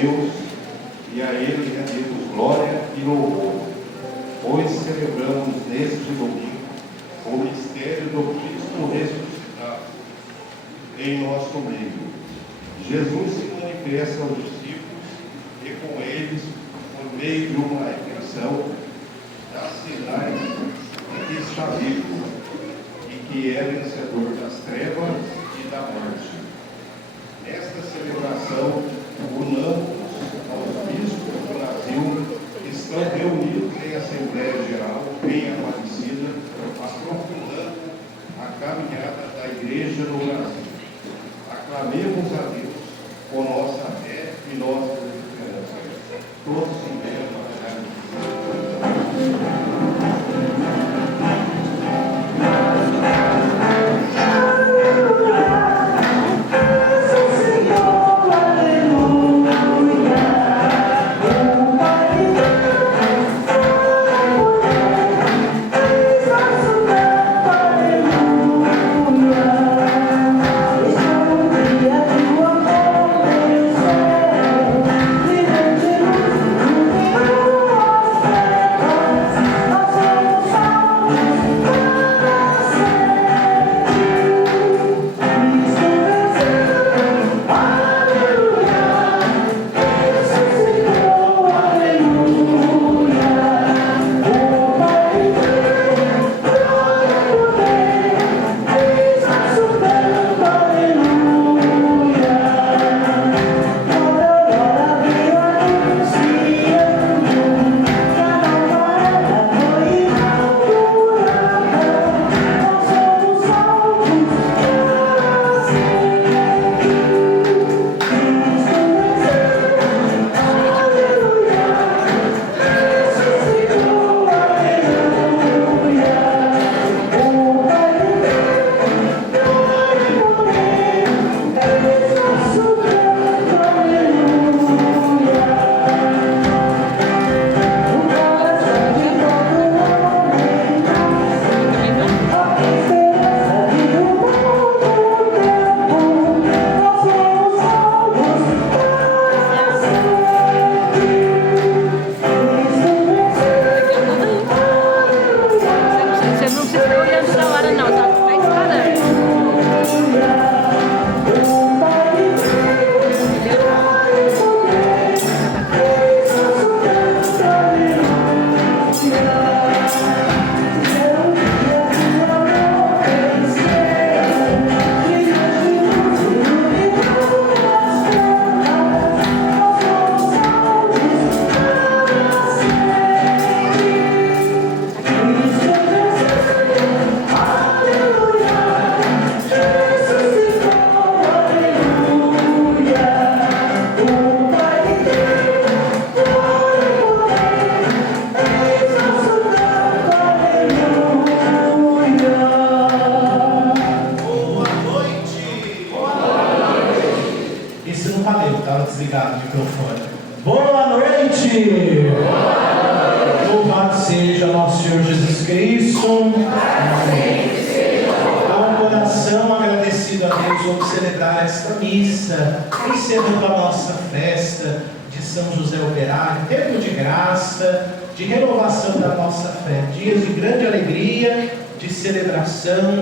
Deus e a Ele rendemos glória e louvor, pois celebramos neste domingo o mistério do Cristo ressuscitado em nosso meio. Jesus se manifesta aos discípulos e com eles, por meio de uma recriação, dá sinais de que está vivo e que é vencedor das trevas e da morte. Nesta celebração, unamos aos bispos do Brasil que estão reunidos em Assembleia Geral em Aparecida, aprofundando a caminhada da Igreja no Brasil. Aclamemos a Deus com nossa fé e nossa esperança. Todos em pé para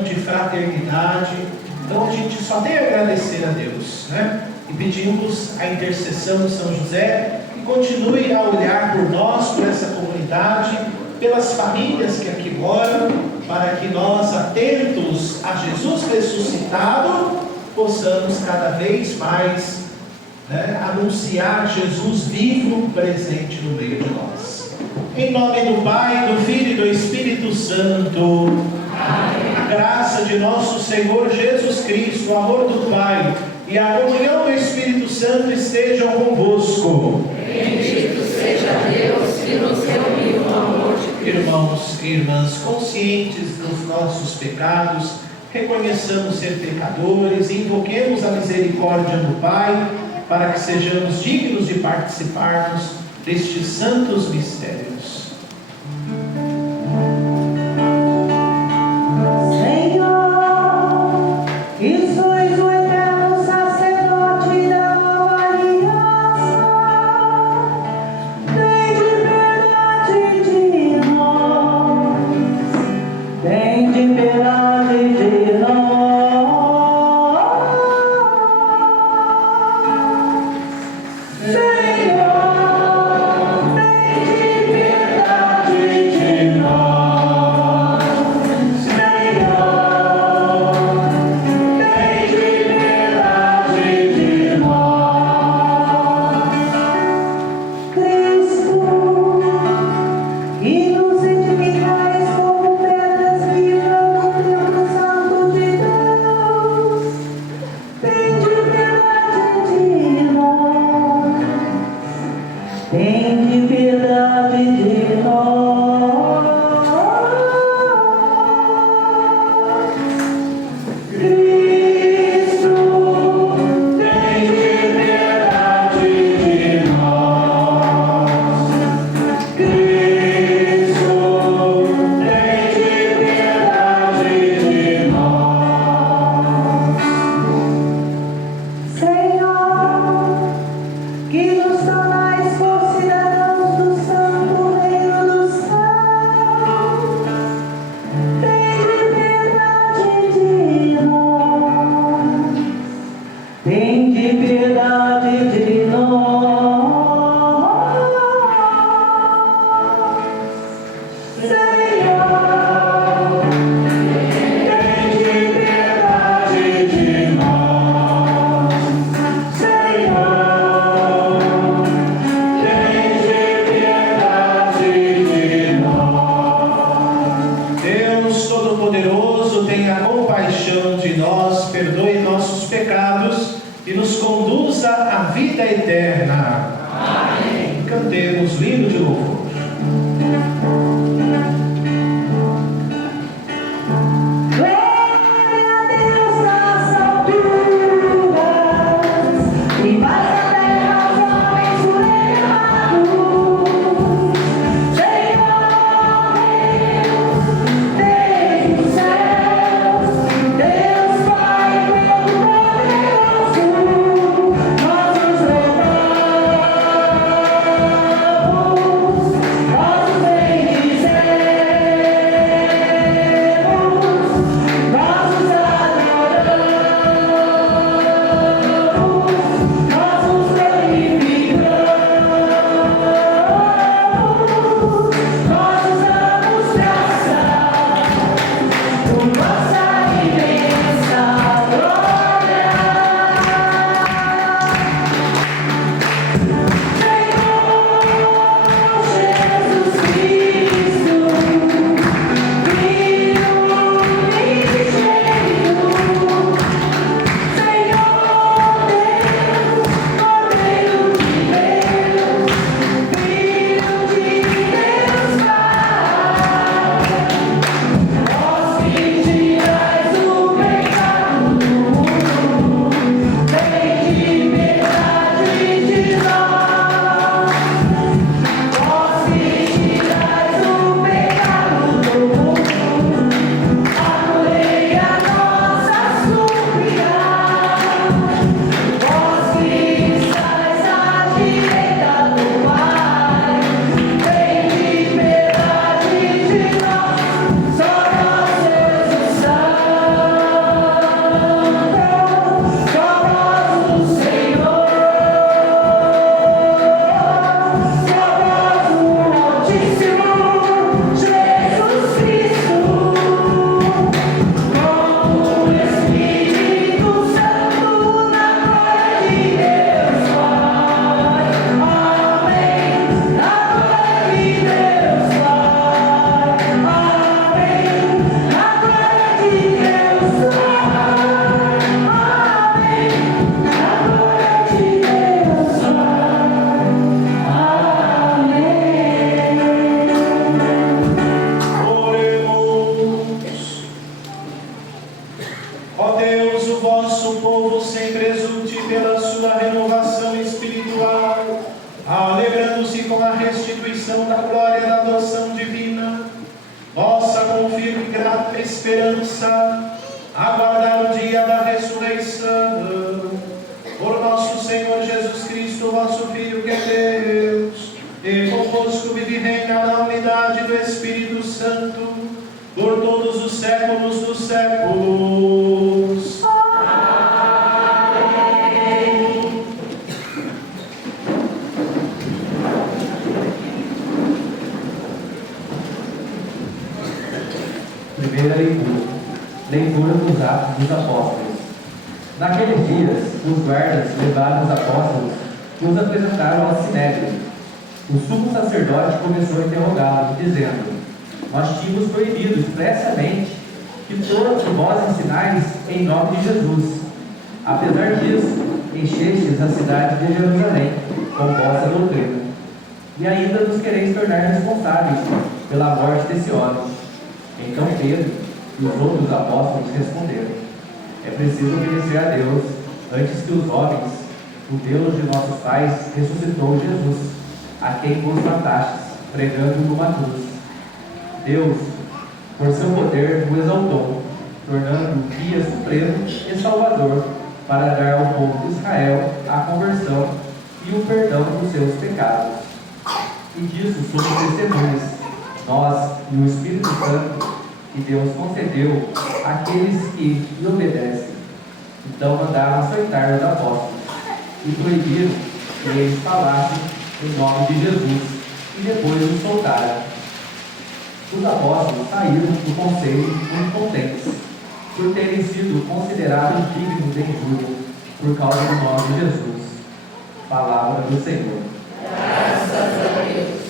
de fraternidade. Então a gente só tem a agradecer a Deus, né? E pedimos a intercessão de São José que continue a olhar por nós, por essa comunidade, pelas famílias que aqui moram, para que nós, atentos a Jesus ressuscitado, possamos cada vez mais, né, anunciar Jesus vivo, presente no meio de nós. Em nome do Pai, do Filho e do Espírito Santo. Amém. A graça de nosso Senhor Jesus Cristo, o amor do Pai e a comunhão do Espírito Santo estejam convosco. Bendito seja Deus que nos reuniu no amor de Cristo. Irmãos e irmãs, conscientes dos nossos pecados, reconheçamos ser pecadores e invoquemos a misericórdia do Pai para que sejamos dignos de participarmos destes santos mistérios. E sois o eterno sacerdote da nova aliança. Tende piedade de nós, Cristo. Tende piedade de nós, Cristo. Tende piedade de nós, Senhor, que nos tornais por cidadãos do santo reino do céu. Tende piedade de nós, tende piedade de nós, Senhor. Tende piedade de nós, Senhor. Tende piedade de nós. Deus Todo-Poderoso, tenha compaixão de nós, perdoe nossos pecados e nos conduza à vida eterna. Amém. Cantemos o hino de louvor. Glória a Deus nas alturas, e paz na terra aos homens por ele amados. Senhor Deus dos céus, Deus Pai Todo-Poderoso, nós nos louvamos, nós nos bendizemos, nós nos adoramos, nós nos glorificamos, nós nos damos graça por vossa imensa glória. Senhor Jesus Cristo, Filho unigênito, Senhor Deus, Cordeiro de Deus, Filho de Deus Pai, vós que tirais o pecado do mundo, tende piedade de nós. Vós que tirais o pecado do mundo, acolhei a nossa súplica. Vós que estais à direita do Pai, tende piedade de nós. Só vós sois o Santo, só vós o Senhor, só vós o Altíssimo, Jesus Cristo, com o Espírito Santo, na glória de Deus Pai. Amém. Na glória de Deus Pai. Amém. Na glória de Deus Pai. Amém. Na glória de Deus Pai. Oremos. Ó Deus, o vosso povo sempre exulte pela sua renovação espiritual, alegrando-se com a restituição da glória da adoção divina. Vossa com firme e grata esperança, aguardar o dia da ressurreição. Por nosso Senhor Jesus Cristo, vosso Filho, que é Deus, e convosco vive e reina na unidade do Espírito Santo, por todos os séculos dos séculos. Primeira leitura. Leitura dos Atos dos Apóstolos. Naqueles dias, os guardas levaram os apóstolos e os apresentaram ao Sinédrio. O sumo sacerdote começou a interrogá-los, dizendo: Nós tínhamos proibido expressamente que todos vós ensinais em nome de Jesus. Apesar disso, enchestes a cidade de Jerusalém com vossa doutrina. E ainda nos quereis tornar responsáveis pela morte desse homem. Então Pedro e os outros apóstolos responderam: é preciso obedecer a Deus antes que os homens. O Deus de nossos pais ressuscitou Jesus, a quem vos matastes, pregando numa cruz. Deus, por seu poder, o exaltou, tornando-o guia supremo e salvador, para dar ao povo de Israel a conversão e o perdão dos seus pecados. E disso somos testemunhas, nós e o Espírito Santo, que Deus concedeu àqueles que lhe obedecem. Então mandaram açoitar os apóstolos e proibiram que eles falassem em nome de Jesus, e depois os soltaram. Os apóstolos saíram do conselho muito contentes, por terem sido considerados dignos de injúria, por causa do nome de Jesus. Palavra do Senhor. Graças a Deus.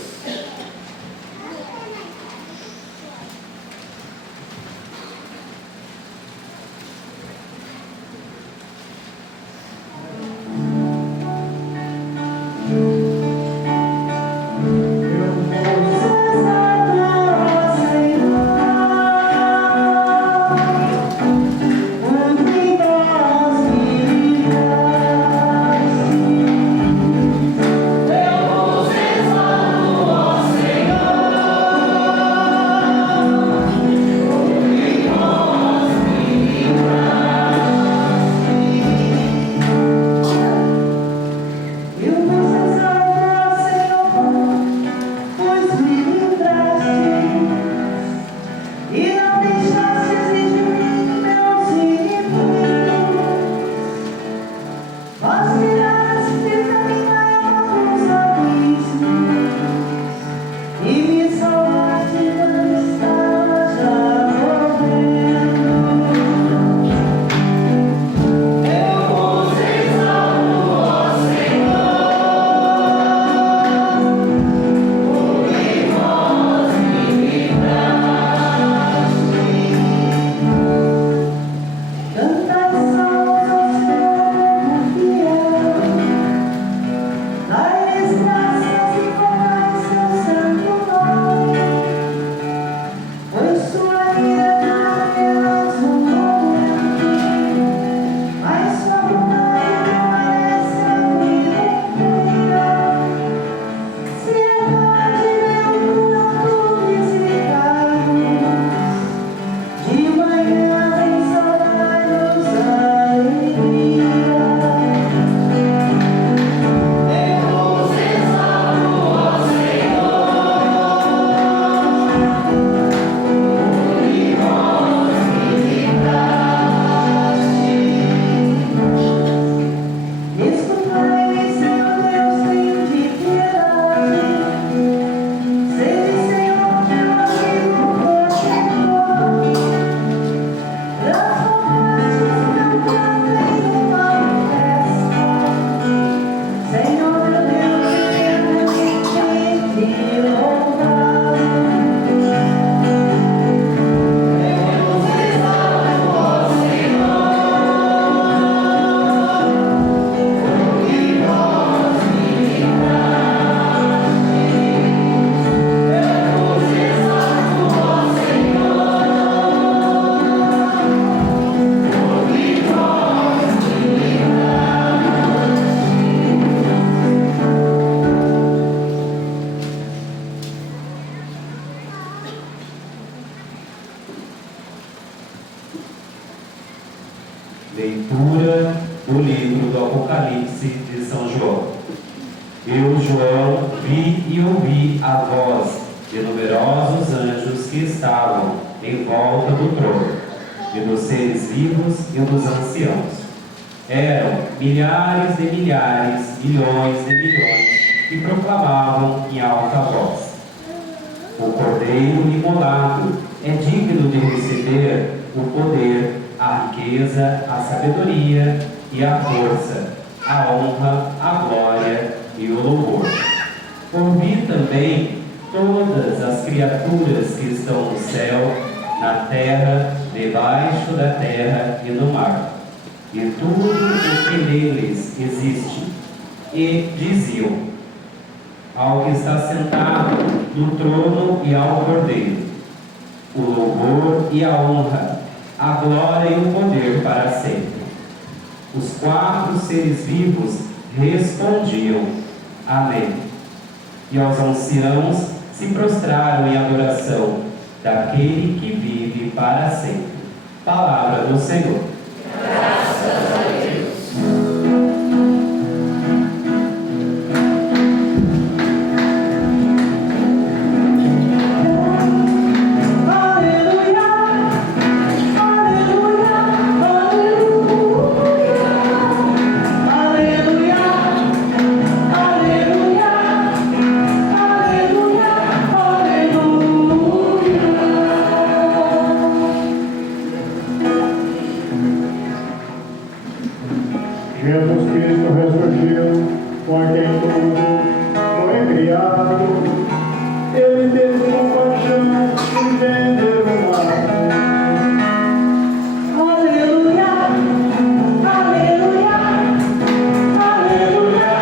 Leitura do livro do Apocalipse de São João. Eu, João, vi e ouvi a voz de numerosos anjos que estavam em volta do trono, e dos seres vivos e dos anciãos. Eram milhares de milhares, milhões de milhões, que proclamavam em alta voz: o Cordeiro imolado é digno de receber o poder, a riqueza, a sabedoria e a força, a honra, a glória e o louvor. Ouvi também todas as criaturas que estão no céu, na terra, debaixo da terra e no mar, e tudo o que neles existe, e diziam: ao que está sentado no trono e ao Cordeiro, o louvor e a honra, a glória e o poder para sempre. Os 4 seres vivos respondiam: Amém. E aos anciãos se prostraram em adoração daquele que vive para sempre. Palavra do Senhor. Graças a Deus. Aleluia, aleluia, aleluia, aleluia, aleluia, Jesus Cristo ressurgiu, por quem tudo foi criado. Ele teve compaixão e vendeu o mar. aleluia, aleluia, aleluia,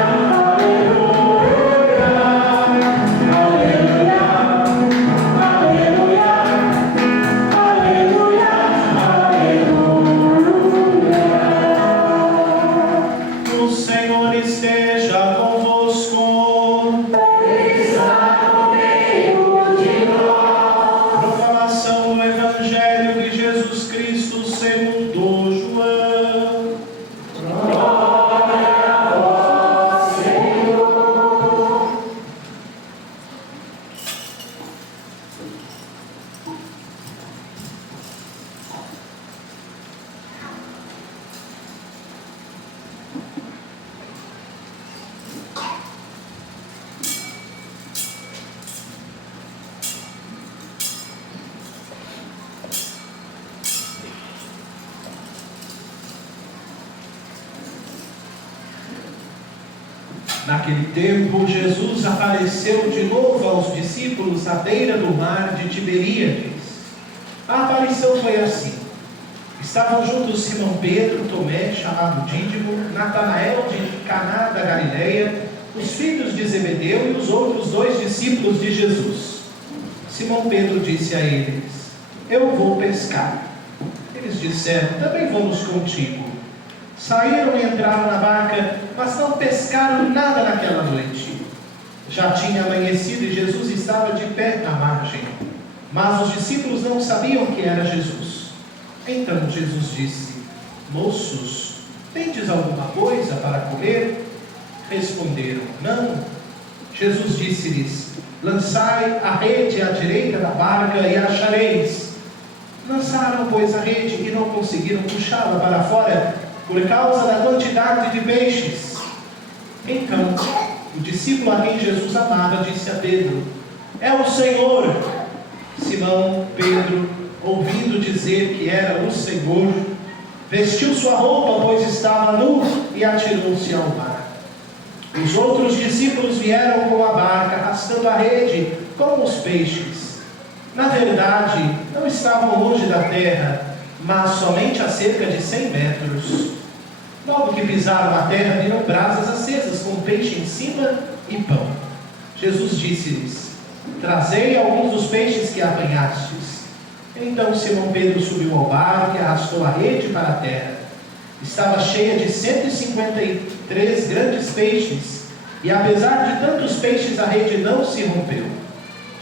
aleluia, aleluia, O Senhor esteja convosco. Proclamação do Evangelho de Jesus Cristo segundo João. Naquele tempo, Jesus apareceu de novo aos discípulos à beira do mar de Tiberíades. A aparição foi assim: estavam juntos Simão Pedro, Tomé, chamado Dídimo, Natanael de Caná da Galileia, os filhos de Zebedeu e os outros 2 discípulos de Jesus. Simão Pedro disse a eles: Eu vou pescar. Eles disseram: Também vamos contigo. Saíram e entraram na barca, mas não pescaram nada naquela noite. Já tinha amanhecido e Jesus estava de pé na margem, mas os discípulos não sabiam que era Jesus. Então Jesus disse: Moços, tendes alguma coisa para comer? Responderam: Não. Jesus disse-lhes: Lançai a rede à direita da barca e a achareis. Lançaram, pois, a rede e não conseguiram puxá-la para fora, por causa da quantidade de peixes. Então, o discípulo a quem Jesus amava disse a Pedro: É o Senhor. Simão Pedro, ouvindo dizer que era o Senhor, vestiu sua roupa, pois estava nu, e atirou-se ao mar. Os outros discípulos vieram com a barca, arrastando a rede com os peixes. Na verdade, não estavam longe da terra, mas somente a cerca de 100 metros. Logo que pisaram a terra, viram brasas acesas com peixe em cima e pão. Jesus disse-lhes: Trazei alguns dos peixes que apanhastes. Então Simão Pedro subiu ao barco e arrastou a rede para a terra. Estava cheia de 153 grandes peixes, e apesar de tantos peixes, a rede não se rompeu.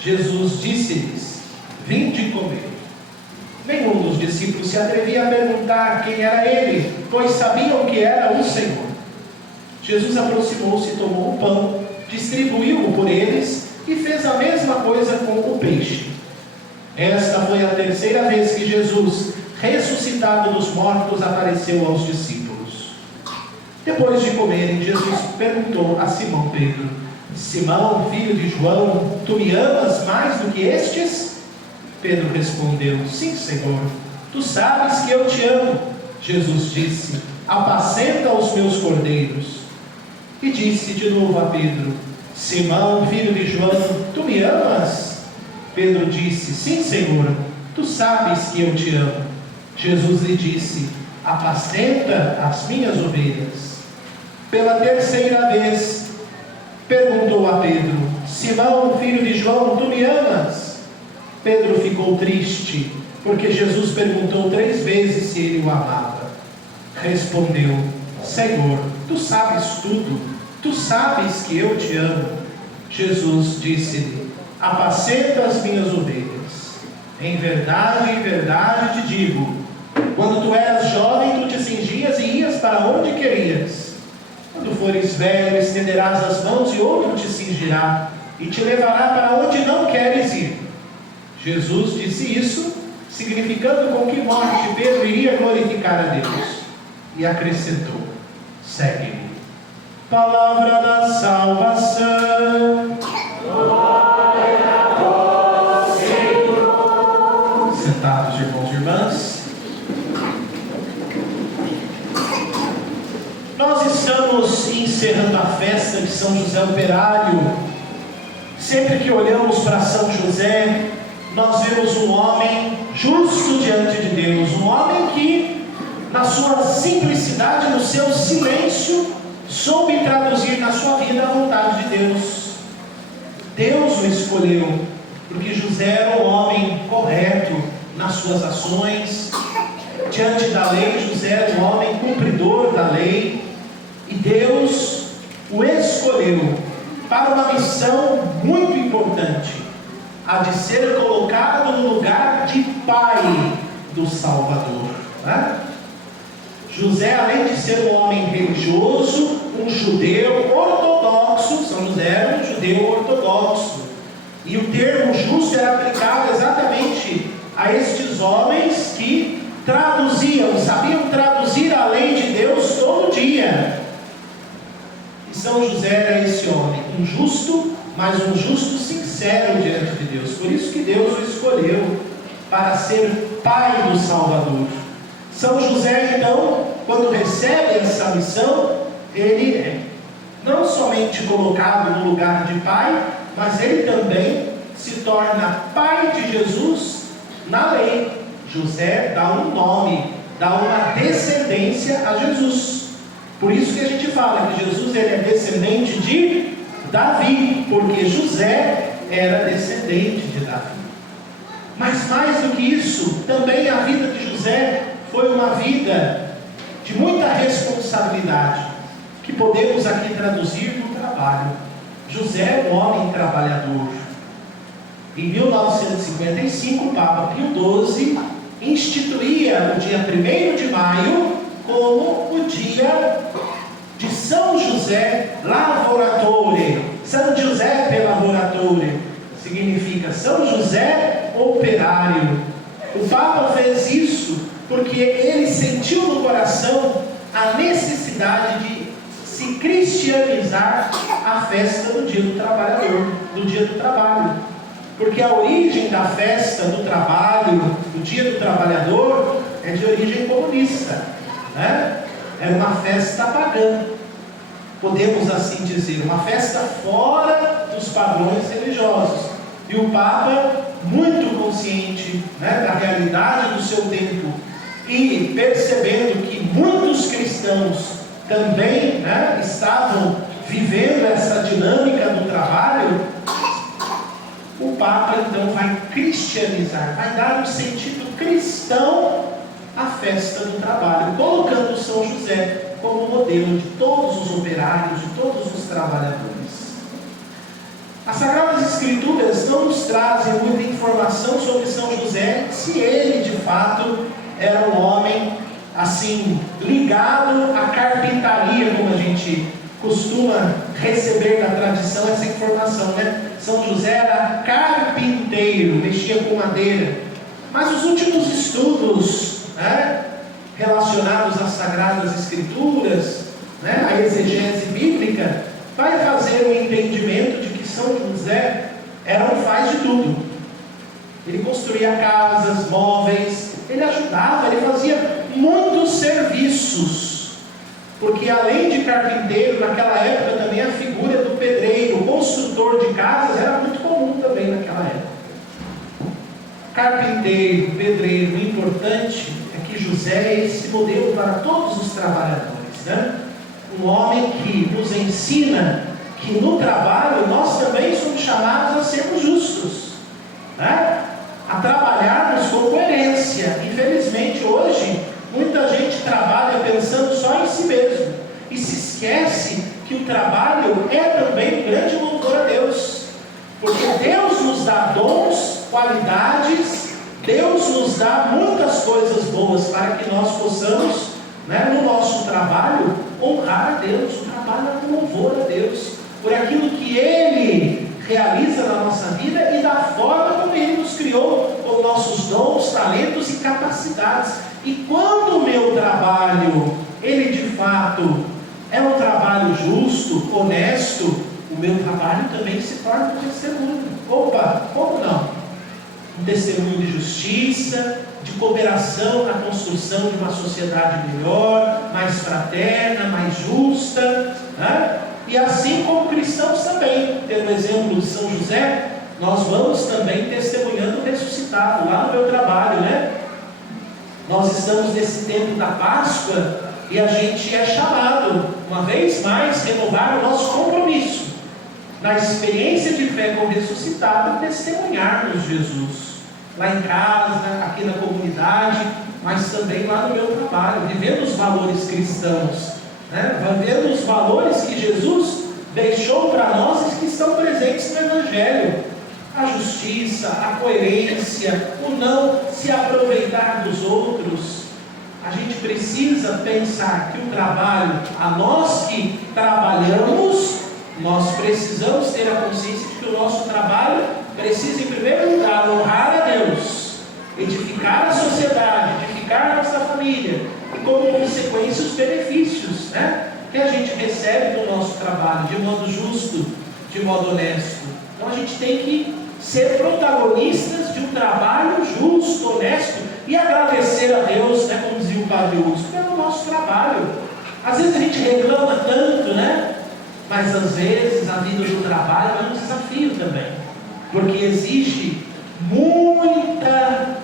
Jesus disse-lhes: Vinde comer. Nenhum dos discípulos se atrevia a perguntar quem era ele, pois sabiam que era o Senhor. Jesus aproximou-se, tomou o pão, distribuiu-o por eles e fez a mesma coisa com o peixe. Esta foi a 3ª vez que Jesus, ressuscitado dos mortos, apareceu aos discípulos. Depois de comerem, Jesus perguntou a Simão Pedro: Simão, filho de João, tu me amas mais do que estes? Pedro respondeu: Sim, Senhor, tu sabes que eu te amo. Jesus disse: Apacenta os meus cordeiros. E disse de novo a Pedro: Simão, filho de João, tu me amas? Pedro disse: Sim, Senhor, tu sabes que eu te amo. Jesus lhe disse: Apacenta as minhas ovelhas. Pela 3ª vez, perguntou a Pedro: Simão, filho de João, tu me amas? Pedro ficou triste, porque Jesus perguntou 3 vezes se ele o amava. Respondeu: Senhor, tu sabes tudo, tu sabes que eu te amo. Jesus disse-lhe: apacenta as minhas ovelhas. Em verdade te digo, quando tu eras jovem, tu te cingias e ias para onde querias. Quando fores velho, estenderás as mãos e outro te cingirá e te levará para onde não queres ir. Jesus disse isso, significando com que morte Pedro iria glorificar a Deus. E acrescentou: segue-me. Palavra da salvação. Glória a vós, Senhor. Sentados, irmãos e irmãs. Nós estamos encerrando a festa de São José Operário. Sempre que olhamos para São José, nós vemos um homem justo diante de Deus, um homem que, na sua simplicidade, no seu silêncio, soube traduzir na sua vida a vontade de Deus. Deus o escolheu, porque José era um homem correto nas suas ações. Diante da lei, José era um homem cumpridor da lei, e Deus o escolheu para uma missão muito importante, a de ser colocado no lugar de pai do Salvador, né? José, além de ser um homem religioso, um judeu ortodoxo, São José era um judeu ortodoxo, e o termo justo era aplicado exatamente a estes homens que traduziam, sabiam traduzir a lei de Deus todo dia. E São José era esse homem, um justo, mas um justo sincero diante de Deus. Por isso que Deus o escolheu para ser pai do Salvador. São José, então, quando recebe essa missão, ele é não somente colocado no lugar de pai, mas ele também se torna pai de Jesus na lei. José dá um nome, dá uma descendência a Jesus. Por isso que a gente fala que Jesus ele é descendente de Davi, porque José era descendente de Davi. Mas mais do que isso, também a vida de José foi uma vida de muita responsabilidade, que podemos aqui traduzir no trabalho. José é um homem trabalhador. Em 1955, o Papa Pio XII instituía o dia 1º de maio como o dia de São José Lavoratore. São Giuseppe Lavoratore significa São José Operário. O Papa fez isso porque ele sentiu no coração a necessidade de se cristianizar a festa do Dia do Trabalhador, do Dia do Trabalho. Porque a origem da festa do trabalho, do Dia do Trabalhador, é de origem comunista, né? Era uma festa pagã, podemos assim dizer, uma festa fora dos padrões religiosos. E o Papa, muito consciente, né, da realidade do seu tempo, e percebendo que muitos cristãos também, né, estavam vivendo essa dinâmica do trabalho, o Papa então vai cristianizar, vai dar um sentido cristão à festa do trabalho, colocando São José como modelo de todos os operários, de todos os trabalhadores. As Sagradas Escrituras não nos trazem muita informação sobre São José, se ele de fato era um homem assim, ligado à carpintaria, como a gente costuma receber na tradição essa informação, né? São José era carpinteiro, mexia com madeira. Mas os últimos estudos, né, relacionados às Sagradas Escrituras, né, à exegese bíblica, vai fazer o entendimento de que São José era um faz de tudo. Ele construía casas, móveis, ele ajudava, ele fazia muitos serviços, porque além de carpinteiro, naquela época também a figura do pedreiro, construtor de casas, era muito comum também naquela época. Carpinteiro, pedreiro, o importante é que José é esse modelo para todos os trabalhadores, né? Um homem que nos ensina que no trabalho nós também somos chamados a sermos justos, né? A trabalharmos com coerência. Infelizmente hoje muita gente trabalha pensando só em si mesmo e se esquece que o trabalho é também um grande louvor a Deus, porque Deus nos dá dons, qualidades, Deus nos dá muitas coisas boas para que nós possamos, né, no nosso trabalho, honrar a Deus. O trabalho é um louvor a Deus por aquilo que Ele realiza na nossa vida e da forma como Ele nos criou, com nossos dons, talentos e capacidades. E quando o meu trabalho, ele de fato é um trabalho justo, honesto, o meu trabalho também se torna um testemunho. Opa, como não? Um testemunho de justiça, de cooperação na construção de uma sociedade melhor, mais fraterna, mais justa, né? E assim como cristãos também, tendo o exemplo de São José, nós vamos também testemunhando o ressuscitado lá no meu trabalho, né? Nós estamos nesse tempo da Páscoa e a gente é chamado, uma vez mais, renovar o nosso compromisso na experiência de fé com o ressuscitado, testemunharmos Jesus lá em casa, aqui na comunidade, mas também lá no meu trabalho, vivendo os valores cristãos, né? Vivendo os valores que Jesus deixou para nós e que estão presentes no Evangelho: a justiça, a coerência, o não se aproveitar dos outros. A gente precisa pensar que o trabalho, a nós que trabalhamos, nós precisamos ter a consciência de que o nosso trabalho precisa, em primeiro lugar, honrar a Deus, edificar a sociedade, edificar a nossa família, e como consequência os benefícios, né, que a gente recebe do nosso trabalho, de modo justo, de modo honesto. Então a gente tem que ser protagonistas de um trabalho justo, honesto, e agradecer a Deus, né, como dizia o Padre Lúcio, pelo nosso trabalho. Às vezes a gente reclama tanto, né? Mas às vezes a vida do trabalho é um desafio também, porque exige muita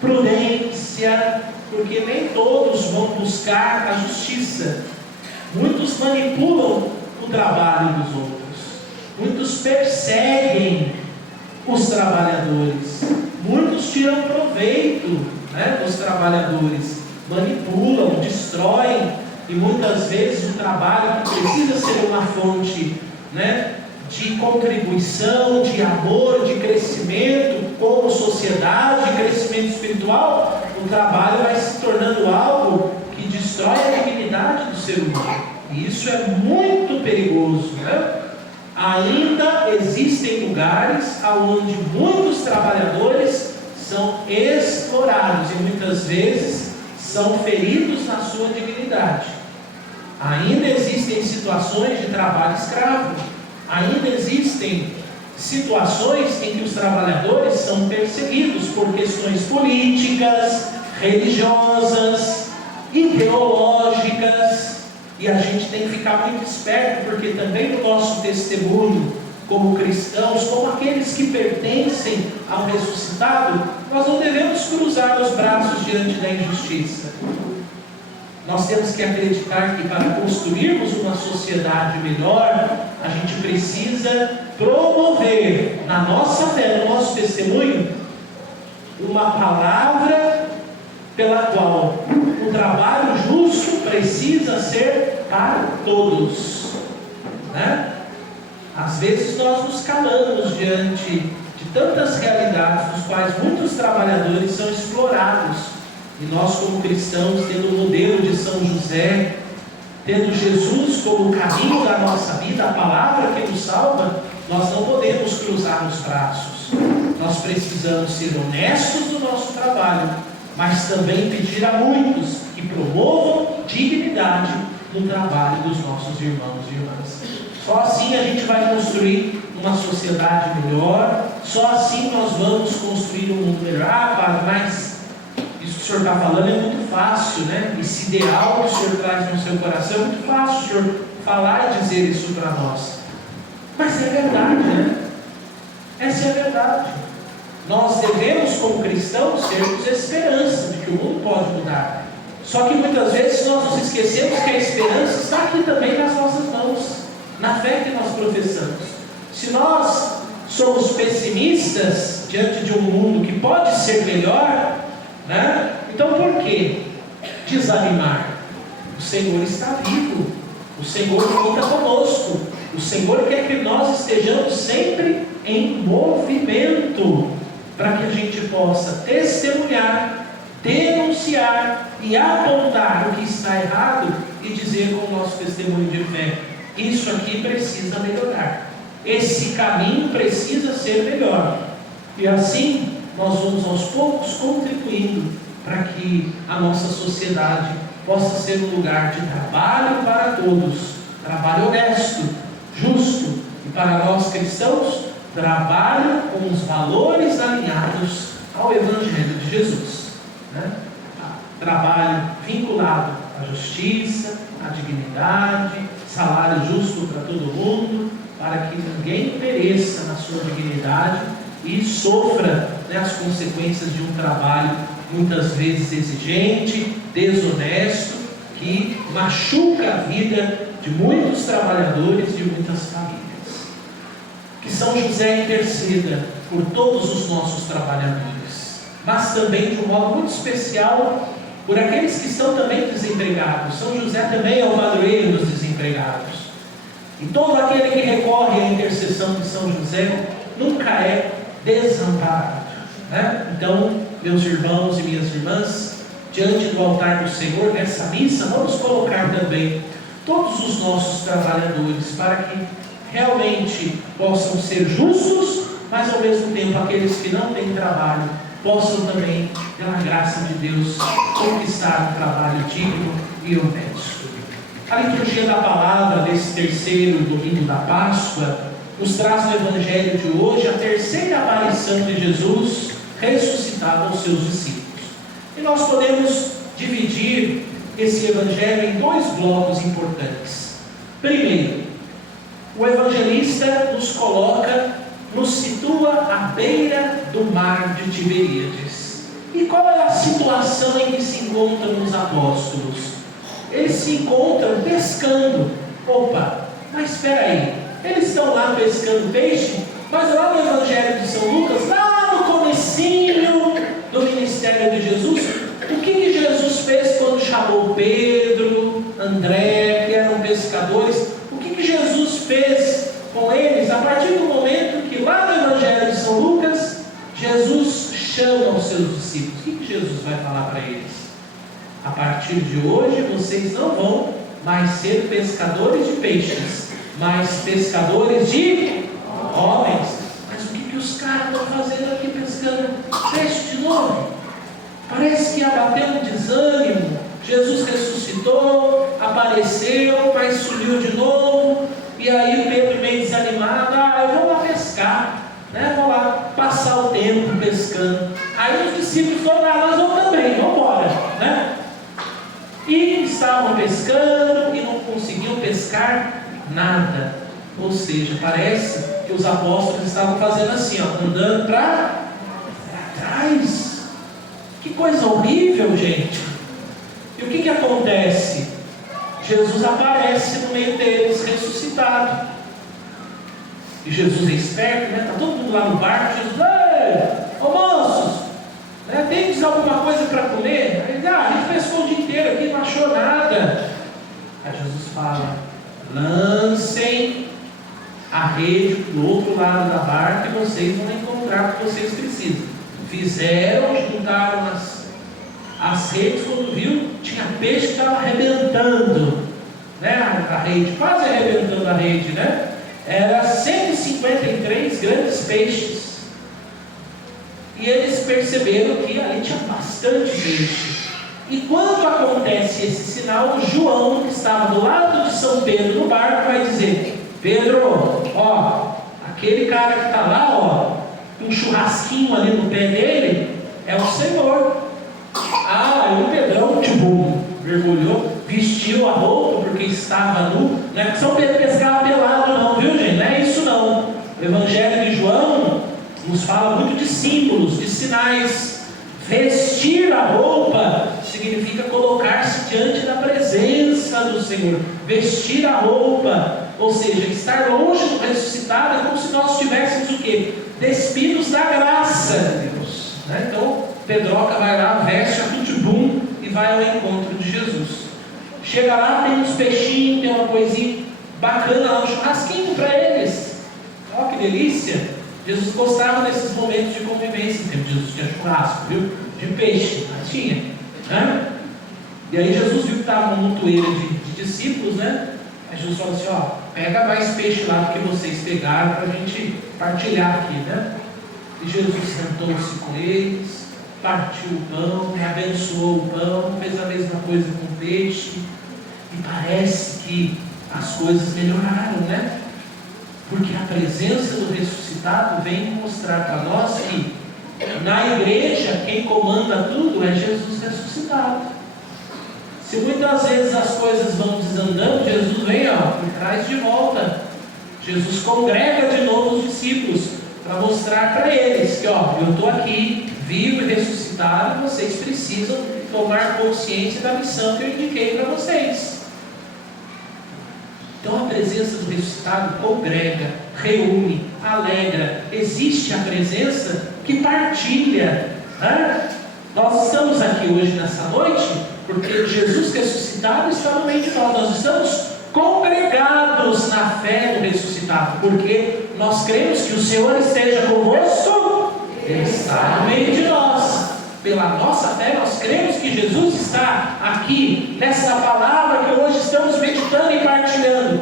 prudência, porque nem todos vão buscar a justiça. Muitos manipulam o trabalho dos outros, muitos perseguem os trabalhadores, muitos tiram proveito, né, dos trabalhadores, manipulam, destroem, e muitas vezes o trabalho que precisa ser uma fonte, né, de contribuição, de amor, de crescimento como sociedade, de crescimento espiritual, o trabalho vai se tornando algo que destrói a dignidade do ser humano, e isso é muito perigoso, né? Ainda existem lugares onde muitos trabalhadores são explorados e muitas vezes são feridos na sua dignidade. Ainda existem situações de trabalho escravo. Ainda existem situações em que os trabalhadores são perseguidos por questões políticas, religiosas, ideológicas. E a gente tem que ficar muito esperto, porque também no nosso testemunho, como cristãos, como aqueles que pertencem ao ressuscitado, nós não devemos cruzar os braços diante da injustiça. Nós temos que acreditar que para construirmos uma sociedade melhor, a gente precisa promover na nossa fé, no nosso testemunho, uma palavra pela qual o trabalho justo precisa ser para todos, né? Às vezes nós nos calamos diante de tantas realidades nos quais muitos trabalhadores são explorados, e nós como cristãos, tendo o modelo de São José, tendo Jesus como o caminho da nossa vida, a palavra que nos salva, nós não podemos cruzar os braços. Nós precisamos ser honestos no nosso trabalho, mas também pedir a muitos que promovam dignidade no trabalho dos nossos irmãos e irmãs. Só assim a gente vai construir uma sociedade melhor, só assim nós vamos construir um mundo melhor. Ah, Padre, mas isso que o senhor está falando é muito fácil, né? Esse ideal que o senhor traz no seu coração é muito fácil o senhor falar e dizer isso para nós. Mas é verdade, né? Essa é a verdade. Nós devemos, como cristãos, termos esperança de que o mundo pode mudar. Só que muitas vezes nós nos esquecemos que a esperança está aqui também nas nossas mãos. na fé que nós professamos. Se nós somos pessimistas diante de um mundo que pode ser melhor, né? Então por que desanimar? O Senhor está vivo, o Senhor conta conosco, o Senhor quer que nós estejamos sempre em movimento, para que a gente possa testemunhar, denunciar e apontar o que está errado e dizer com o nosso testemunho de fé: isso aqui precisa melhorar, esse caminho precisa ser melhor. E assim nós vamos aos poucos contribuindo para que a nossa sociedade possa ser um lugar de trabalho para todos, trabalho honesto, justo, e para nós cristãos, trabalho com os valores alinhados ao Evangelho de Jesus, né? Trabalho vinculado à justiça, à dignidade, salário justo para todo mundo, para que ninguém pereça na sua dignidade e sofra, né, as consequências de um trabalho muitas vezes exigente, desonesto, que machuca a vida de muitos trabalhadores, de muitas famílias. Que São José interceda por todos os nossos trabalhadores, mas também de um modo muito especial por aqueles que estão também desempregados. São José também é o padroeiro dos desempregados. E todo aquele que recorre à intercessão de São José nunca é desamparado, né? Então, meus irmãos e minhas irmãs, diante do altar do Senhor, nessa missa, vamos colocar também todos os nossos trabalhadores, para que realmente possam ser justos, mas ao mesmo tempo aqueles que não têm trabalho possam também, pela graça de Deus, conquistar um trabalho digno e honesto. A liturgia da palavra desse terceiro domingo da Páscoa nos traz no Evangelho de hoje a terceira aparição de Jesus ressuscitado aos seus discípulos. E nós podemos dividir esse Evangelho em dois blocos importantes. Primeiro, o evangelista nos coloca, nos situa à beira do mar de Tiberíades. E qual é a situação em que se encontram os apóstolos? Eles se encontram pescando. Opa, mas espera aí, eles estão lá pescando peixe, mas lá no Evangelho de São Lucas, lá no comecinho do ministério de Jesus, o que Jesus fez quando chamou Pedro, André, que eram pescadores? O que Jesus fez com eles a partir do momento que lá no Evangelho de São Lucas, Jesus chama os seus discípulos? O que Jesus vai falar para eles? A partir de hoje vocês não vão mais ser pescadores de peixes, mas pescadores de homens. Mas o que os caras estão fazendo aqui pescando peixe de novo? Parece que abateu um desânimo. Jesus ressuscitou, apareceu, mas sumiu de novo. E aí Pedro meio desanimado: eu vou lá pescar, né? Vou lá passar o tempo pescando. Aí os discípulos falaram: nós vamos também, vamos embora, né? E estavam pescando e não conseguiam pescar nada. Ou seja, parece que os apóstolos estavam fazendo assim, andando para trás. Que coisa horrível, gente. E o que acontece? Jesus aparece no meio deles, ressuscitado. E Jesus é esperto, né? Está todo mundo lá no barco. Jesus: ei, ô moços, né? Tem alguma coisa para comer? Aí, a gente pescou o dia inteiro aqui, não achou nada. Aí Jesus fala: lancem a rede do outro lado da barca e vocês vão encontrar o que vocês precisam. Fizeram, juntaram as redes. Quando viu, tinha peixe que estava arrebentando, né? A rede, quase arrebentando a rede, né? Era 153 grandes peixes. E eles perceberam que ali tinha bastante peixe. E quando acontece esse sinal, o João, que estava do lado de São Pedro no barco, vai dizer: Pedro, ó, aquele cara que está lá, ó, um churrasquinho ali no pé dele, é o Senhor. Aí o Pedrão, mergulhou, vestiu a roupa porque estava nu. Não é que São Pedro pescava pelado não, viu gente? Não é isso não. O Evangelho de João nos fala muito de símbolos, de sinais. Vestir a roupa significa colocar-se diante da presença do Senhor. Vestir a roupa. Ou seja, estar longe do ressuscitado é como se nós estivéssemos o quê? Despidos da graça de Deus, né? Então, Pedroca vai lá, veste a tutibum e vai ao encontro de Jesus. Chega lá, tem uns peixinhos, tem uma coisinha bacana lá, um churrasquinho para eles. Olha que delícia! Jesus gostava desses momentos de convivência. Então, Jesus tinha churrasco, viu? De peixe, mas tinha, né? E aí Jesus viu que estava uma montoeira de discípulos, né? Aí Jesus falou assim, ó, pega mais peixe lá do que vocês pegaram para a gente partilhar aqui, né? E Jesus sentou-se com eles, partiu o pão, abençoou o pão, fez a mesma coisa com o peixe, e parece que as coisas melhoraram, né? Porque a presença do ressuscitado vem mostrar para nós que na igreja quem comanda tudo é Jesus ressuscitado. Se muitas vezes as coisas vão desandando, Jesus vem e traz de volta. Jesus congrega de novo os discípulos para mostrar para eles que eu estou aqui, vivo e ressuscitado, e vocês precisam tomar consciência da missão que eu indiquei para vocês. Então a presença do ressuscitado congrega, reúne, alegra. Existe a presença que partilha, né? Nós estamos aqui hoje nessa noite porque Jesus ressuscitado está no meio de nós. Nós estamos congregados na fé do ressuscitado, porque nós cremos que o Senhor esteja convosco, Ele está no meio de nós. Pela nossa fé nós cremos que Jesus está aqui nessa palavra que hoje estamos meditando e partilhando,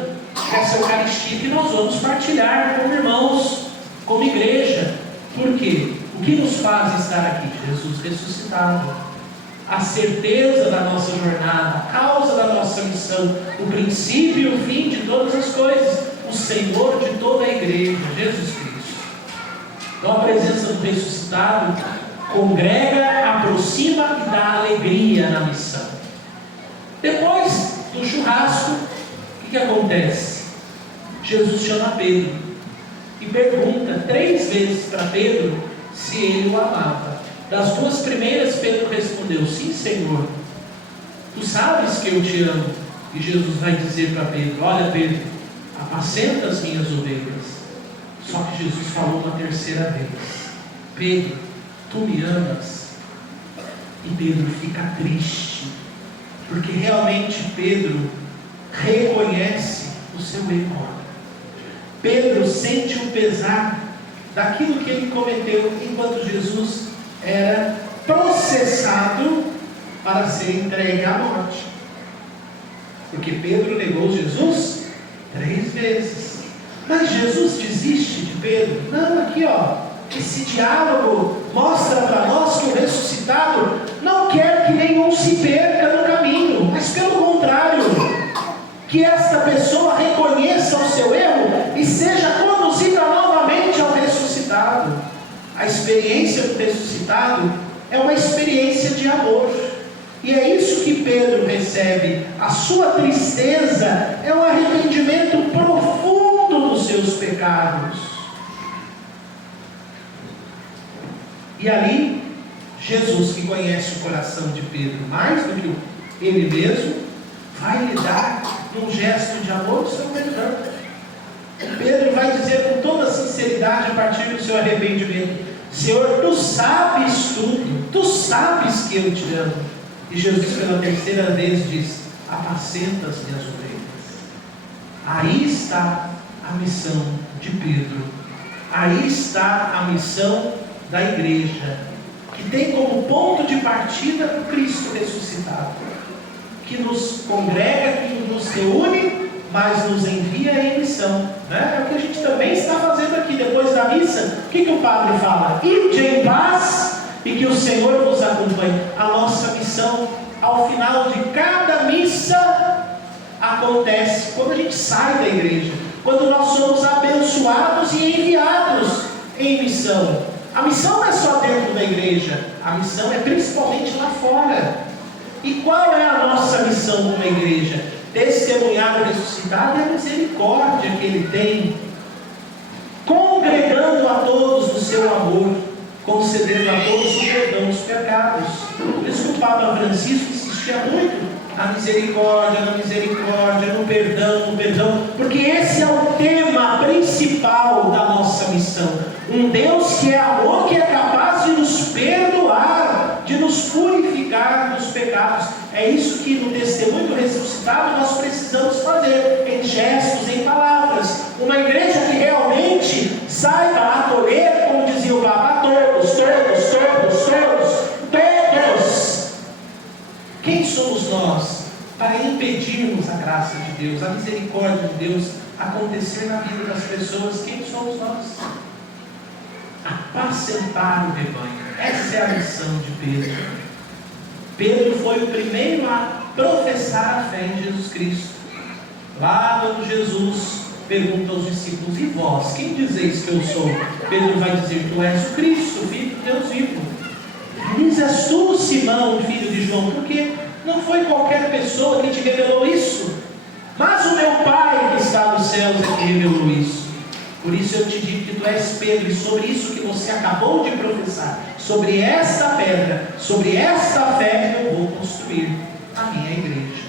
essa Eucaristia que nós vamos partilhar como irmãos, como igreja. Por quê? O que nos faz estar aqui? Jesus ressuscitado, a certeza da nossa jornada, a causa da nossa missão, o princípio e o fim de todas as coisas, o Senhor de toda a igreja, Jesus Cristo. Então a presença do ressuscitado congrega, aproxima e dá alegria na missão. Depois do churrasco, o que acontece? Jesus chama Pedro e pergunta 3 vezes para Pedro se ele o amava. Das 2 primeiras, Pedro respondeu: sim, Senhor, tu sabes que eu te amo. E Jesus vai dizer para Pedro: olha, Pedro, apacenta as minhas ovelhas. Só que Jesus falou uma 3ª vez: Pedro, tu me amas? E Pedro fica triste, porque realmente Pedro reconhece o seu erro. Pedro sente o pesar daquilo que ele cometeu enquanto Jesus era processado para ser entregue à morte. Porque Pedro negou Jesus 3 vezes. Mas Jesus desiste de Pedro? Não, aqui esse diálogo mostra para nós que o ressuscitado não quer que nenhum se perca no caminho, mas pelo contrário, que esta pessoa reconheça o seu erro e seja conduzida novamente ao ressuscitado. A experiência do ressuscitado é uma experiência de amor, e é isso que Pedro recebe. A sua tristeza é um arrependimento profundo dos seus pecados. E ali, Jesus, que conhece o coração de Pedro mais do que ele mesmo, vai lhe dar num gesto de amor o seu perdão. Pedro vai dizer com toda sinceridade a partir do seu arrependimento: Senhor, tu sabes tudo, tu sabes que eu te amo. E Jesus pela 3ª vez diz: apacenta as minhas ovelhas. Aí está a missão de Pedro, aí está a missão da igreja, que tem como ponto de partida o Cristo ressuscitado, que nos congrega, que nos reúne, mas nos envia em missão, né? É o que a gente também está fazendo aqui. Depois da missa, o que o padre fala? Ide em paz e que o Senhor vos acompanhe. A nossa missão, ao final de cada missa, acontece quando a gente sai da igreja, quando nós somos abençoados e enviados em missão. A missão não é só dentro da igreja, a missão é principalmente lá fora. E qual é a nossa missão como igreja? Testemunhar o ressuscitado e a misericórdia que ele tem, congregando a todos no seu amor, concedendo a todos o perdão dos pecados. Por isso que o Papa Francisco insistia muito a misericórdia, na misericórdia, no perdão, porque esse é o tema principal da nossa missão. Um Deus que é amor, que é capaz de nos perdoar, de nos purificar dos pecados. É isso que no testemunho do ressuscitado nós precisamos fazer, em gestos, em palavras. Uma igreja que realmente saiba acolher, como dizia o Papa, todos. Quem somos nós para impedirmos a graça de Deus, a misericórdia de Deus acontecer na vida das pessoas? Quem somos nós? Apacentar o rebanho. Essa é a missão de Pedro. Pedro foi o primeiro a professar a fé em Jesus Cristo. Lá quando Jesus pergunta aos discípulos: e vós, quem dizeis que eu sou? Pedro vai dizer: tu és o Cristo, filho de Deus vivo. Diz: és tu, Simão, filho de João, porque não foi qualquer pessoa que te revelou isso, mas o meu Pai que está nos céus é que revelou isso. Por isso eu te digo que tu és Pedro, e sobre isso que você acabou de professar, sobre esta pedra, sobre esta fé, eu vou construir a minha igreja.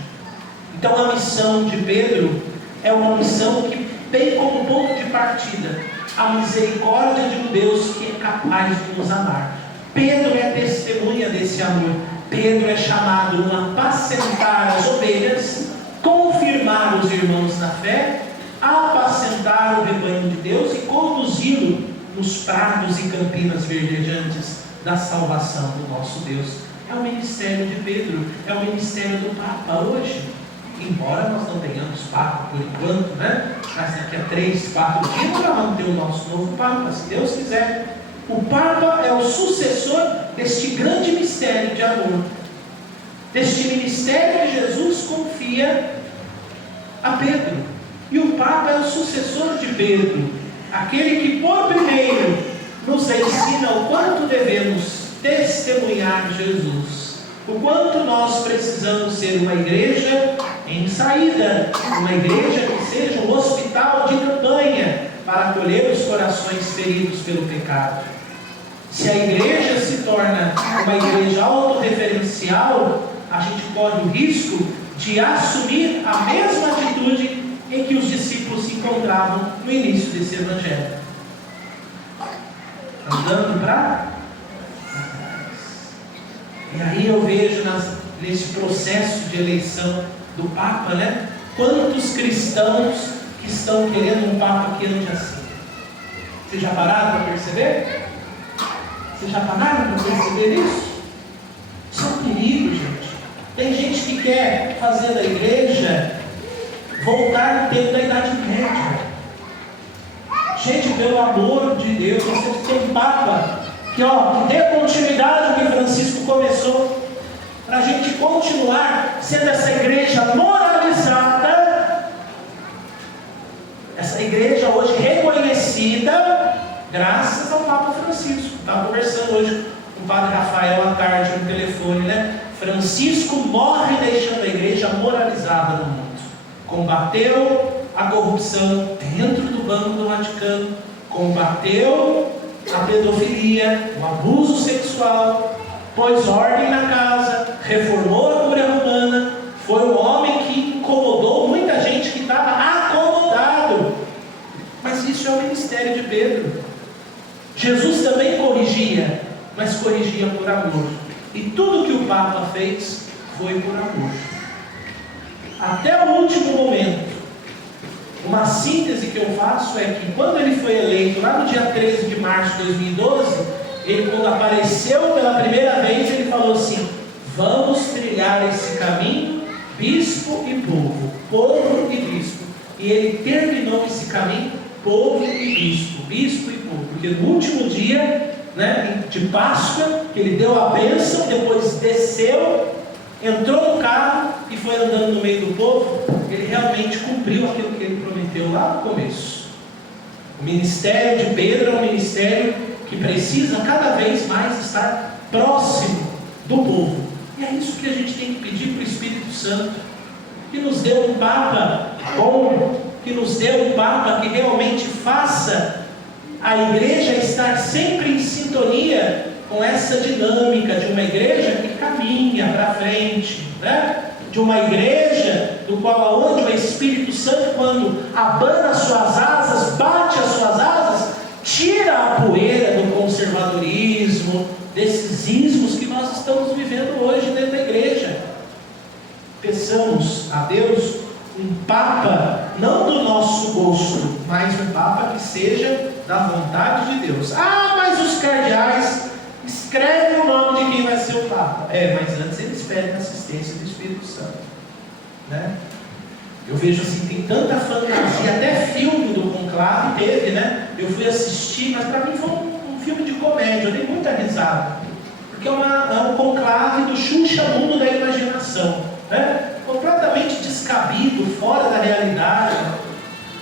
Então a missão de Pedro é uma missão que tem como ponto de partida a misericórdia de um Deus que é capaz de nos amar. Pedro é testemunha desse amor. Pedro é chamado a apacentar as ovelhas, confirmar os irmãos na fé, apacentar o rebanho de Deus e conduzi-lo nos prados e campinas verdejantes da salvação do nosso Deus. É o ministério de Pedro, é o ministério do Papa hoje. Embora nós não tenhamos Papa por enquanto, né? Mas daqui a 3, 4 dias nós vamos ter o nosso novo Papa, se Deus quiser. O Papa é o sucessor deste grande mistério de amor, deste ministério que Jesus confia a Pedro. E o Papa é o sucessor de Pedro, aquele que por primeiro nos ensina o quanto devemos testemunhar Jesus, o quanto nós precisamos ser uma igreja em saída, uma igreja que seja um hospital de campanha para acolher os corações feridos pelo pecado. Se a igreja se torna uma igreja autorreferencial, a gente corre o risco de assumir a mesma atitude em que os discípulos se encontravam no início desse evangelho, andando para trás. E aí eu vejo nesse processo de eleição do Papa, né? Quantos cristãos que estão querendo um Papa que ande assim. Vocês já pararam para perceber? Vocês já pararam para perceber isso? Isso é um perigo, gente. Tem gente que quer fazer da igreja voltar no tempo da Idade Média. Gente, pelo amor de Deus, você tem um Papa que dê continuidade ao que Francisco começou, para a gente continuar sendo essa igreja moralizada, essa igreja hoje reconhecida graças ao Papa Francisco. Estava conversando hoje com o Padre Rafael à tarde no telefone, né? Francisco morre deixando a igreja moralizada no mundo. Combateu a corrupção dentro do Banco do Vaticano, combateu a pedofilia, o abuso sexual, pôs ordem na casa, reformou a cura romana, foi um homem que incomodou muita gente que estava acomodado. Mas isso é o ministério de Pedro. Jesus também corrigia, mas corrigia por amor. E tudo que o Papa fez foi por amor. Até o último momento. Uma síntese que eu faço é que quando ele foi eleito, lá no dia 13 de março de 2012, ele, quando apareceu pela primeira vez, ele falou assim: vamos trilhar esse caminho, bispo e povo, povo e bispo. E ele terminou esse caminho, povo e bispo, bispo e povo. Porque no último dia, né, de Páscoa, que ele deu a bênção, depois desceu, entrou no carro e foi andando no meio do povo. Ele realmente cumpriu aquilo que ele prometeu lá no começo. O ministério de Pedro é um ministério que precisa cada vez mais estar próximo do povo. E é isso que a gente tem que pedir para o Espírito Santo, que nos dê um Papa bom, que nos dê um Papa que realmente faça a igreja estar sempre em sintonia com essa dinâmica de uma igreja que caminha para frente, né? de uma igreja do qual onde o Espírito Santo, quando abana as suas asas, bate as suas asas, tira a poeira do conservadorismo, desses ismos que nós estamos vivendo hoje dentro da igreja. Peçamos a Deus um Papa, não do nosso gosto, mas um Papa que seja da vontade de Deus. Ah, mas os cardeais escrevem o nome de quem vai ser o Papa. Mas antes eles pedem a assistência do Espírito Santo, né? Eu vejo assim, tem tanta fantasia, até filme do Conclave teve, né? Eu fui assistir, mas para mim foi um filme de comédia, eu dei muita risada, porque é um conclave do Xuxa Mundo da Imaginação, né? Completamente descabido, fora da realidade.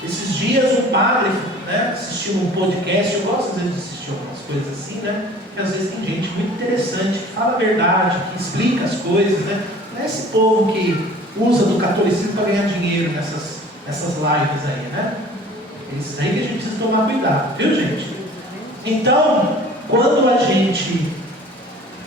Esses dias um padre, né, assistindo um podcast, eu gosto às vezes de assistir algumas coisas assim, né? Que às vezes tem gente muito interessante, que fala a verdade, que explica as coisas, né? Não é esse povo que usa do catolicismo para ganhar dinheiro nessas lives aí, né? Isso aí que a gente precisa tomar cuidado, viu, gente? Então, quando a gente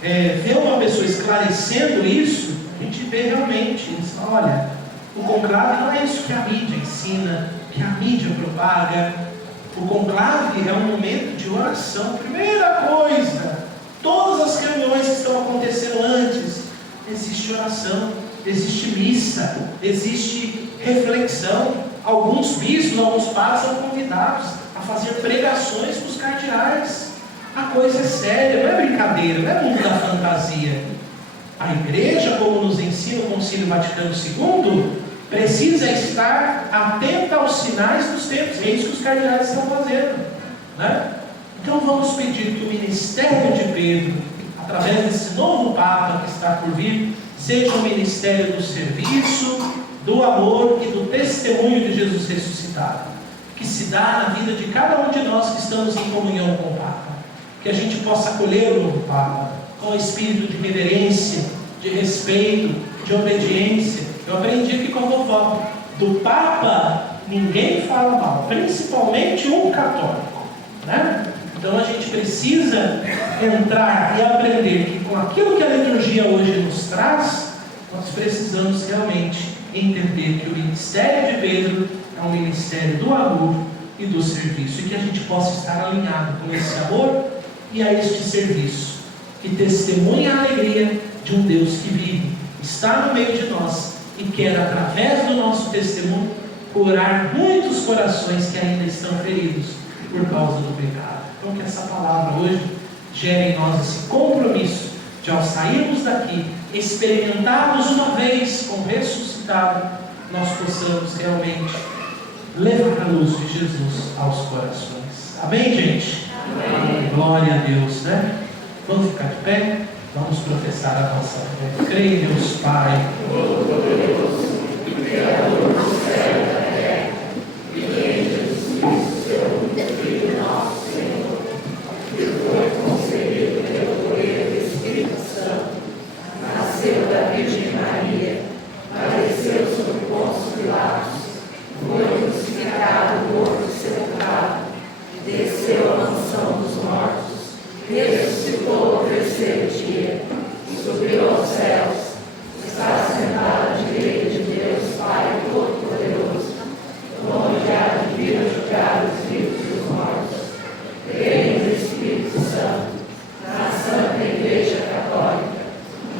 vê uma pessoa esclarecendo isso, a gente vê realmente, olha, o conclave não é isso que a mídia ensina, que a mídia propaga. O conclave é um momento de oração. Primeira coisa, todas as reuniões que estão acontecendo antes, existe oração, existe missa, existe reflexão. Alguns bispos, alguns padres são convidados a fazer pregações para os cardeais. A coisa é séria, não é brincadeira, não é mundo da fantasia. A igreja, como nos ensina o Concílio Vaticano II, precisa estar atenta aos sinais dos tempos. É isso que os cardeais estão fazendo, né? Então vamos pedir que o ministério de Pedro, através desse novo Papa que está por vir, seja um ministério do serviço, do amor e do testemunho de Jesus ressuscitado, que se dá na vida de cada um de nós que estamos em comunhão com o Papa. Que a gente possa acolher o novo Papa com espírito de reverência, de respeito, de obediência. Eu aprendi aqui com a vovó, do Papa ninguém fala mal, principalmente um católico, né? Então a gente precisa entrar e aprender que com aquilo que a liturgia hoje nos traz, nós precisamos realmente entender que o ministério de Pedro é um ministério do amor e do serviço, e que a gente possa estar alinhado com esse amor e a este serviço, que testemunha a alegria de um Deus que vive, está no meio de nós e quer, através do nosso testemunho, curar muitos corações que ainda estão feridos por causa do pecado. Então que essa palavra hoje gere em nós esse compromisso de, ao sairmos daqui, experimentarmos uma vez com o ressuscitado, nós possamos realmente levar a luz de Jesus aos corações. Amém, gente? Amém. Glória a Deus, né? Vamos ficar de pé, vamos professar a nossa fé. Creio em Deus Pai, Todo-Poderoso, Criador do céu e da terra, e em Jesus Cristo, seu único Filho, nosso Senhor, que foi concebido pelo poder do Espírito Santo, nasceu da Virgem Maria, padeceu sob Pôncio Pilatos, foi crucificado, morto e sepultado, desceu à mansão dos mortos, ressuscitou ao terceiro dia, subiu aos céus, está sentado à direita de Deus Pai Todo-Poderoso, onde há de vir a julgar os vivos e os mortos. Creio no Espírito Santo, na Santa Igreja Católica,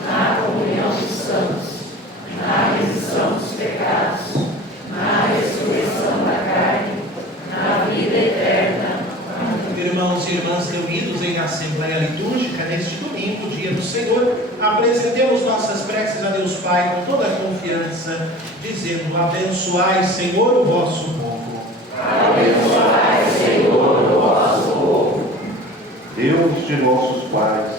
na comunhão dos santos, na remissão dos pecados, na ressurreição da carne, na vida eterna. irmãos e irmãs reunidos em Assembleia Litúrgica neste domingo, dia do Senhor, apresentemos nossas preces a Deus Pai com toda a confiança, dizendo: abençoai, Senhor, o vosso povo. Abençoai, Senhor, o vosso povo. Deus de nossos pais,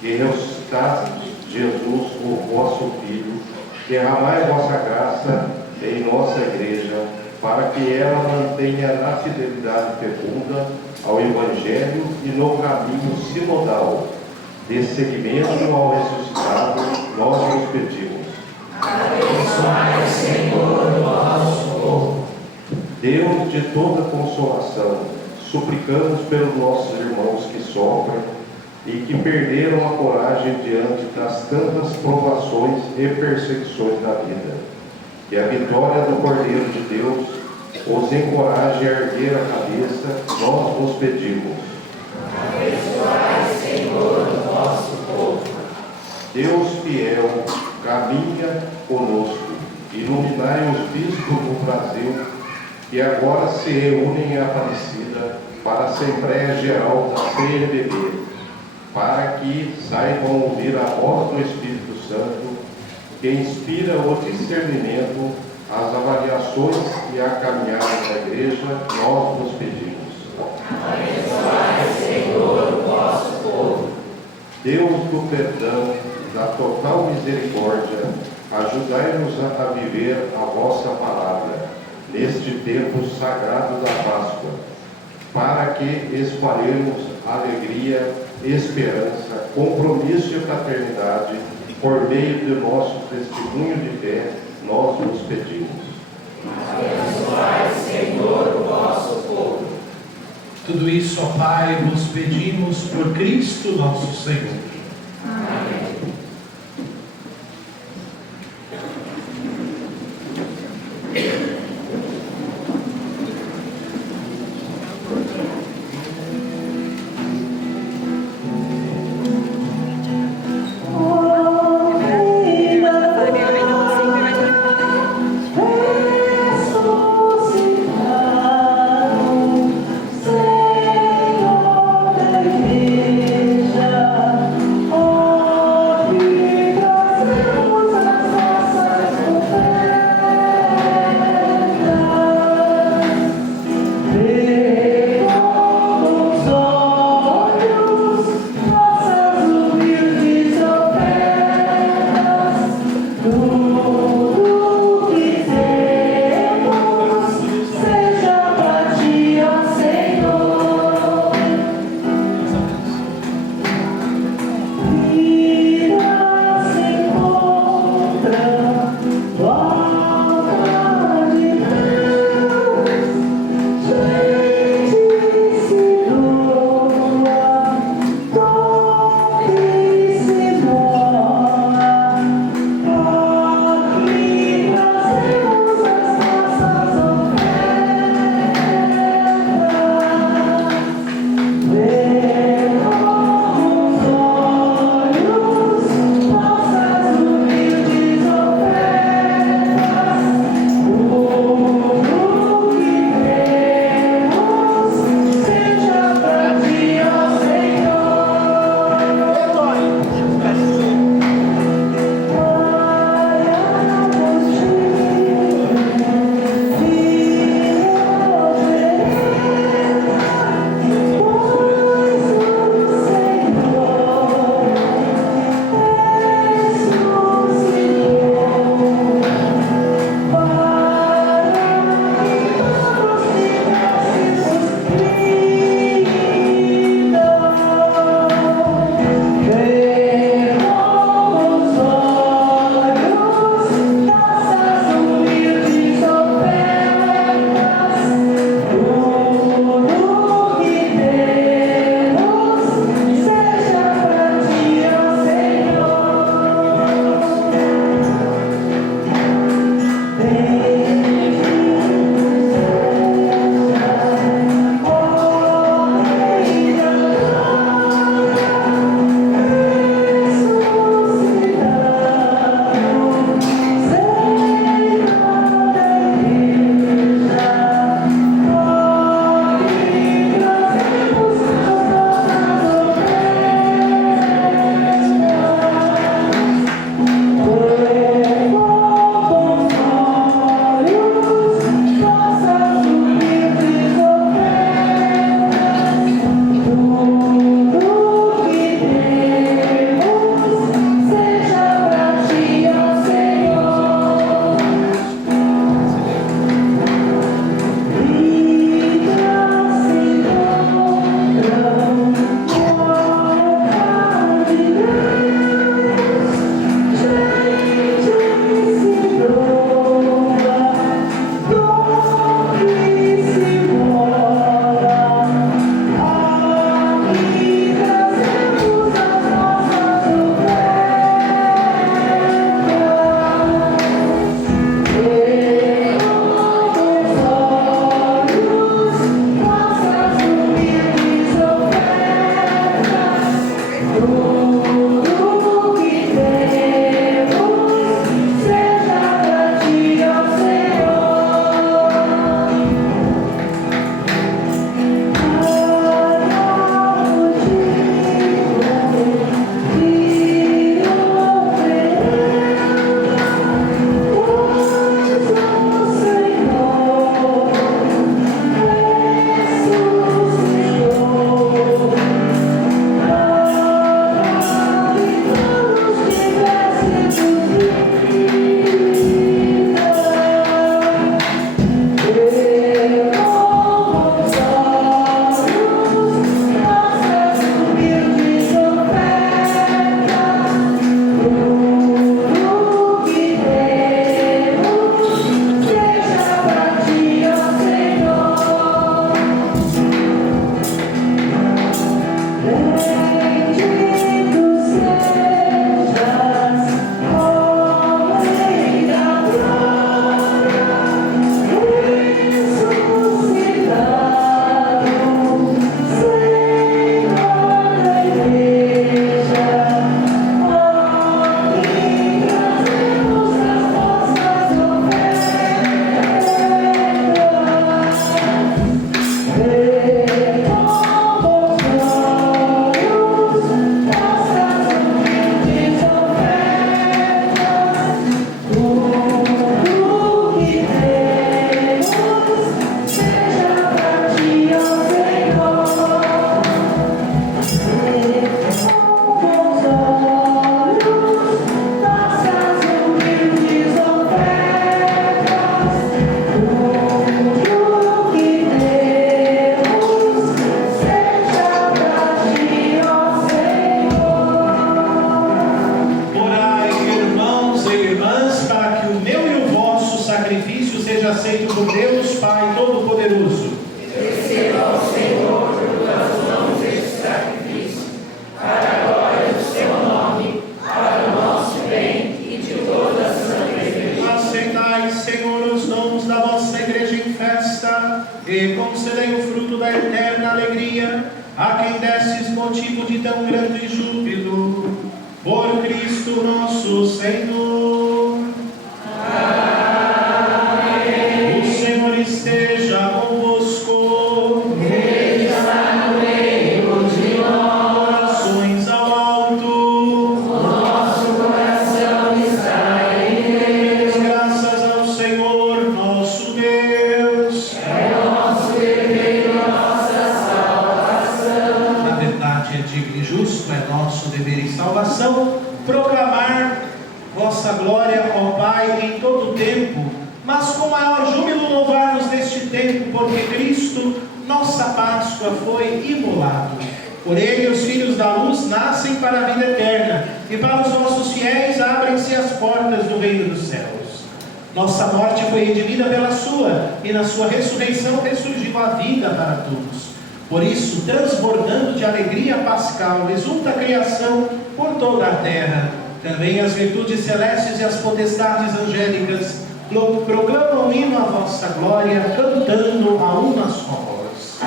que ressuscitaste Jesus, o vosso Filho, derramai vossa graça em nossa igreja, para que ela mantenha na fidelidade fecunda ao Evangelho e no caminho sinodal. De seguimento ao ressuscitado, nós nos pedimos. Abençoai, Senhor, o vosso povo. Deus de toda consolação, suplicamos pelos nossos irmãos que sofrem, e que perderam a coragem diante das tantas provações e perseguições da vida. Que a vitória do Cordeiro de Deus os encoraje a erguer a cabeça, nós vos pedimos. Abençoai, Senhor, o vosso povo. Deus fiel, caminha conosco, iluminai os bispos do Brasil, que agora se reúnem em Aparecida para a Assembleia Geral da CNBB, para que saibam ouvir a voz do Espírito Santo, que inspira o discernimento, as avaliações e a caminhada da Igreja, nós vos pedimos. Abençoai, Senhor, o vosso povo. Deus do perdão, da total misericórdia, ajudai-nos a viver a vossa palavra, neste tempo sagrado da Páscoa, para que espalhemos alegria, esperança, compromisso e fraternidade, por meio do nosso testemunho de fé, nós vos pedimos. Abençoai, Senhor, o vosso povo. Tudo isso, ó Pai, vos pedimos por Cristo nosso Senhor. Amém. Senhor da igreja, Nossa morte foi redimida pela sua, e na sua ressurreição ressurgiu a vida para todos. Por isso, transbordando de alegria pascal, resulta a criação por toda a terra. Também as virtudes celestes e as potestades angélicas proclamam hino à vossa glória, cantando a uma só voz.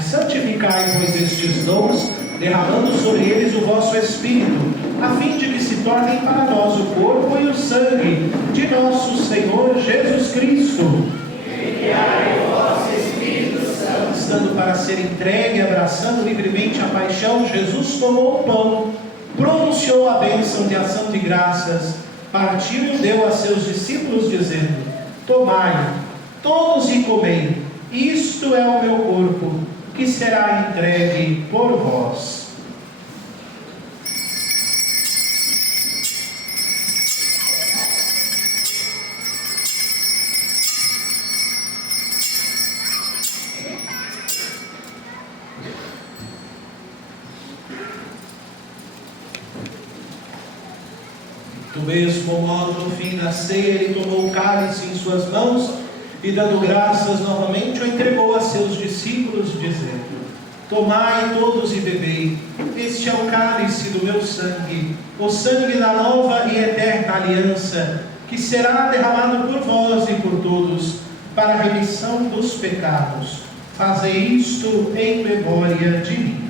Santificai, pois, estes dons, derramando sobre eles o vosso Espírito, a fim de que se tornem para nós o corpo e o sangue de nosso Senhor Jesus Cristo. Enviai o vosso Espírito Santo. Estando para ser entregue, abraçando livremente a paixão, Jesus tomou o pão, pronunciou a bênção de ação de graças, partiu e deu a seus discípulos, dizendo: tomai, todos e comei, isto é o meu corpo, que será entregue por vós. Do mesmo modo, no fim da ceia, ele tomou o cálice em suas mãos e, dando graças novamente, o entregou a seus discípulos, dizendo: Tomai todos e bebei. Este é o cálice do meu sangue, o sangue da nova e eterna aliança, que será derramado por vós e por todos, para a remissão dos pecados. Fazei isto em memória de mim.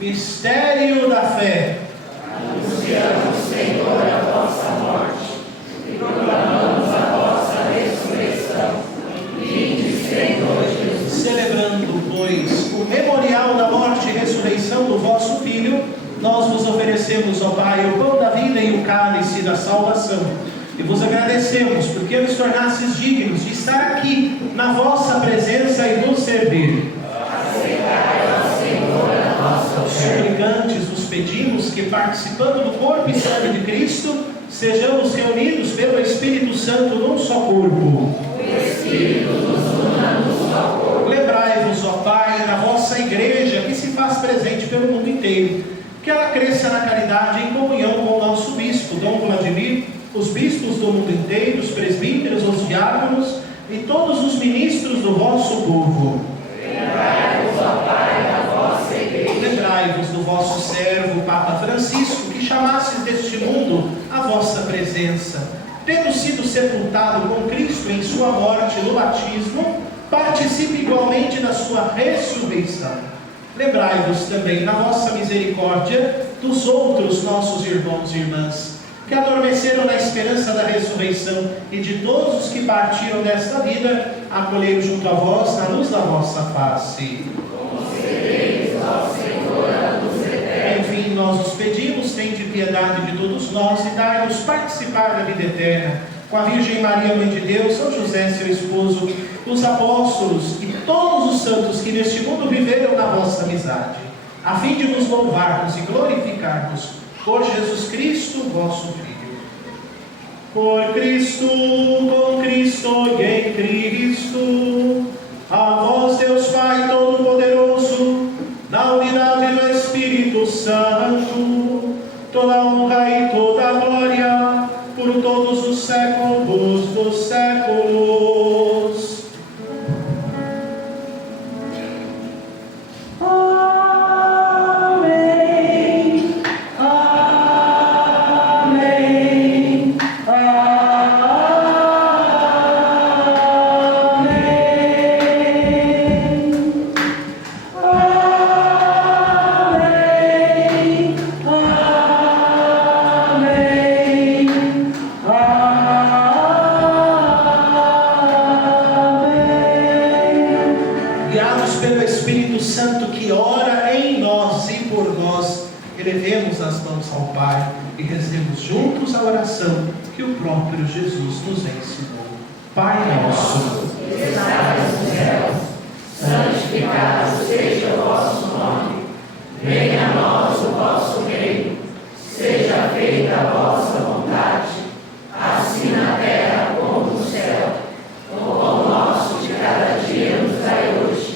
Mistério da fé. Anunciamos, Senhor, a vossa morte e proclamamos a vossa ressurreição. Vinde, Senhor Jesus. Celebrando, pois, o memorial da morte e ressurreição do vosso Filho, nós vos oferecemos, ó Pai, o pão da vida e o cálice da salvação. E vos agradecemos, porque nos tornastes dignos de estar aqui, na vossa presença e vos servir. Suplicantes, vos pedimos que, participando do corpo e sangue de Cristo, sejamos reunidos pelo Espírito Santo num só corpo. O Espírito nos una num só corpo. Lembrai-vos, ó Pai, da vossa igreja, que se faz presente pelo mundo inteiro, que ela cresça na caridade em comunhão com o nosso bispo, Dom Vladimir, os bispos do mundo inteiro, os presbíteros, os diáconos e todos os ministros do vosso povo. Lembrai-vos, ó Pai, da vossa igreja. Lembrai-vos do vosso servo, Papa Francisco, que chamastes deste mundo a vossa presença. Tendo sido sepultado com Cristo em sua morte no batismo, participe igualmente da sua ressurreição. Lembrai-vos também, na vossa misericórdia, dos outros nossos irmãos e irmãs, que adormeceram na esperança da ressurreição, e de todos os que partiram desta vida, acolhei junto a vós na luz da vossa face. Concedei-nos, ó Senhor, a luz eterna. Enfim, nós os pedimos, tende piedade de todos nós e dai-nos participar da vida eterna, com a Virgem Maria, Mãe de Deus, São José, seu esposo, os apóstolos e todos os santos que neste mundo viveram na vossa amizade, a fim de nos louvarmos e glorificarmos por Jesus Cristo, vosso Filho. Por Cristo, com Cristo e em Cristo, a vós, Deus Pai Todo-Poderoso, na unidade do Espírito Santo, toda honra e toda glória, por todos os séculos dos séculos. Amém. Amém. Guiados pelo Espírito Santo que ora em nós e por nós, elevemos as mãos ao Pai e rezemos juntos a oração que o próprio Jesus nos ensinou. Pai nosso, Que estais nos céus, santificado seja o vosso nome. Venha a nós o vosso reino. Seja feita a vossa vontade, assim na terra como no céu. O pão nosso de cada dia nos dai hoje.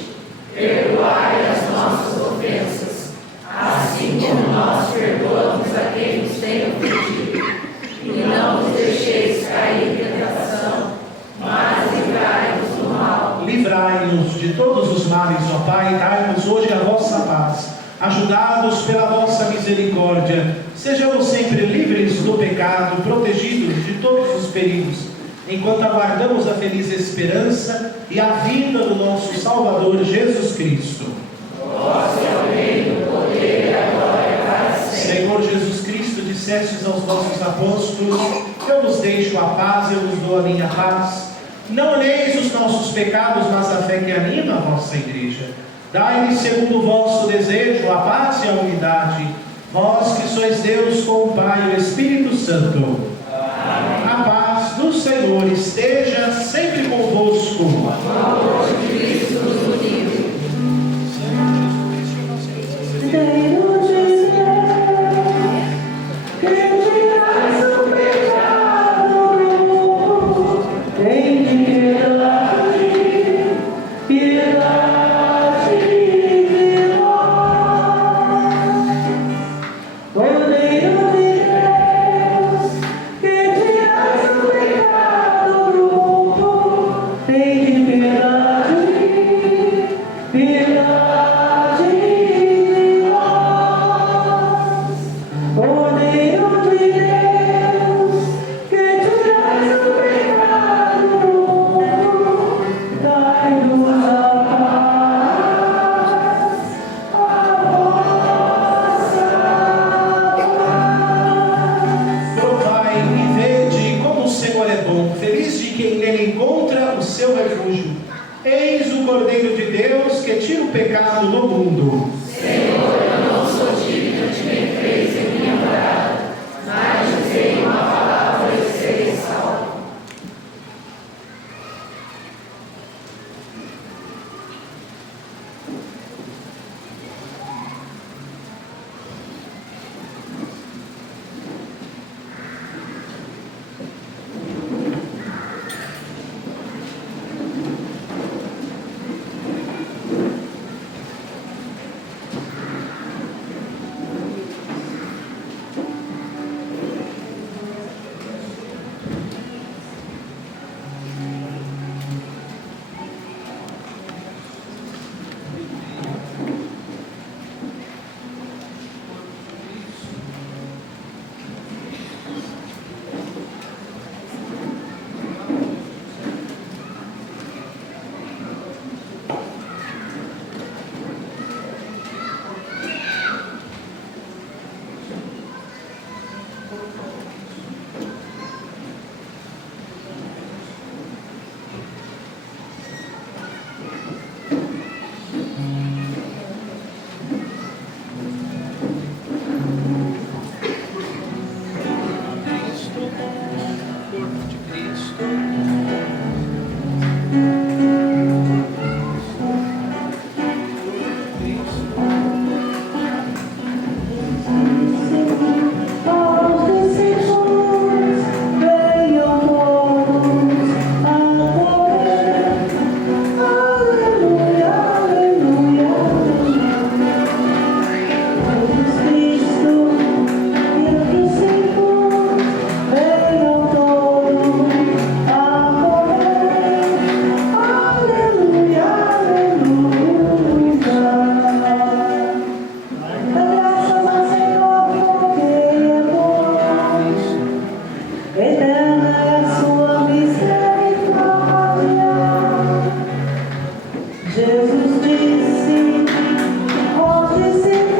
Perdoai as nossas ofensas, assim como nós perdoamos a quem nos tem ofendido. E não nos deixeis cair em tentação, mas livrai-nos do mal. livrai-nos de todos os males, ó Pai, e dai-nos hoje a vossa paz. Ajudados pela vossa misericórdia, sejamos sempre livres do pecado, protegidos de todos os perigos, enquanto aguardamos a feliz esperança e a vinda do nosso Salvador Jesus Cristo. Vosso é o reino, o poder e a glória para sempre. Senhor Jesus Cristo, dissestes aos vossos apóstolos: eu vos deixo a paz, eu vos dou a minha paz. Não olheis os nossos pecados, mas a fé que anima a vossa igreja. Dai-lhe, segundo o vosso desejo, a paz e a unidade, vós que sois Deus com o Pai e o Espírito Santo. Amém. A paz do Senhor esteja sempre convosco. O amor de Cristo nos uniu. Deus de Deus, que dirás o pecado. quem nele encontra o seu refúgio. Eis o Cordeiro de Deus que tira o pecado do mundo. Senhor, eu não sou digno de me entrar em minha morada, mas dizei uma palavra e serei salvo. Jesus disse aos discípulos: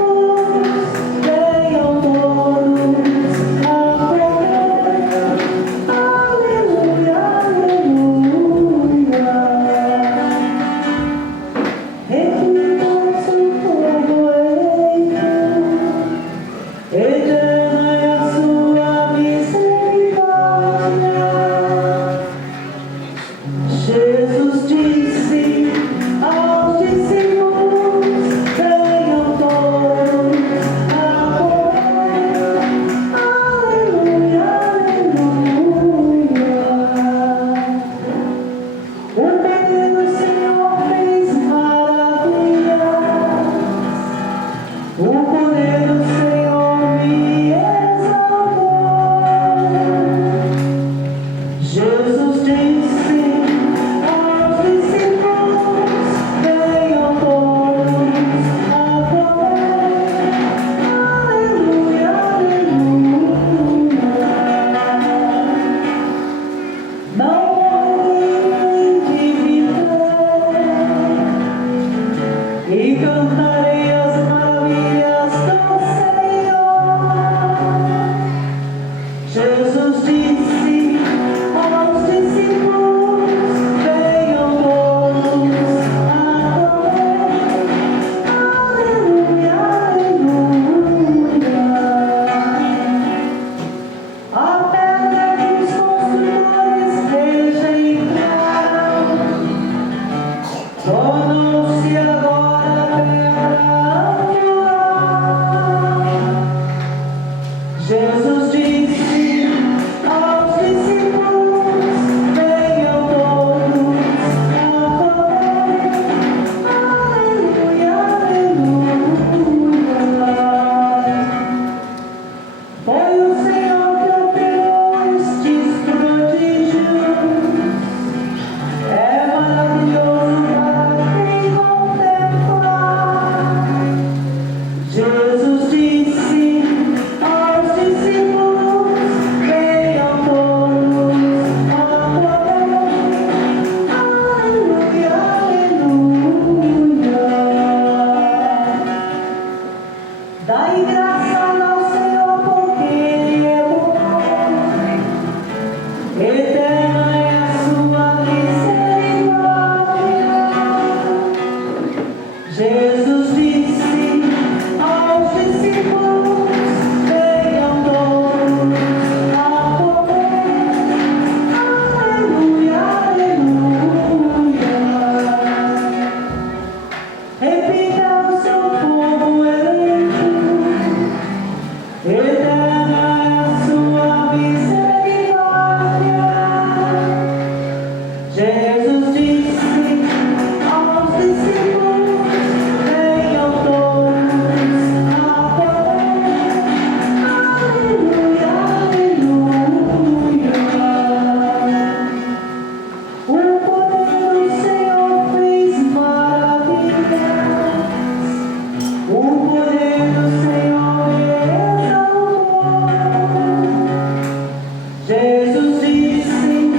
Jesus disse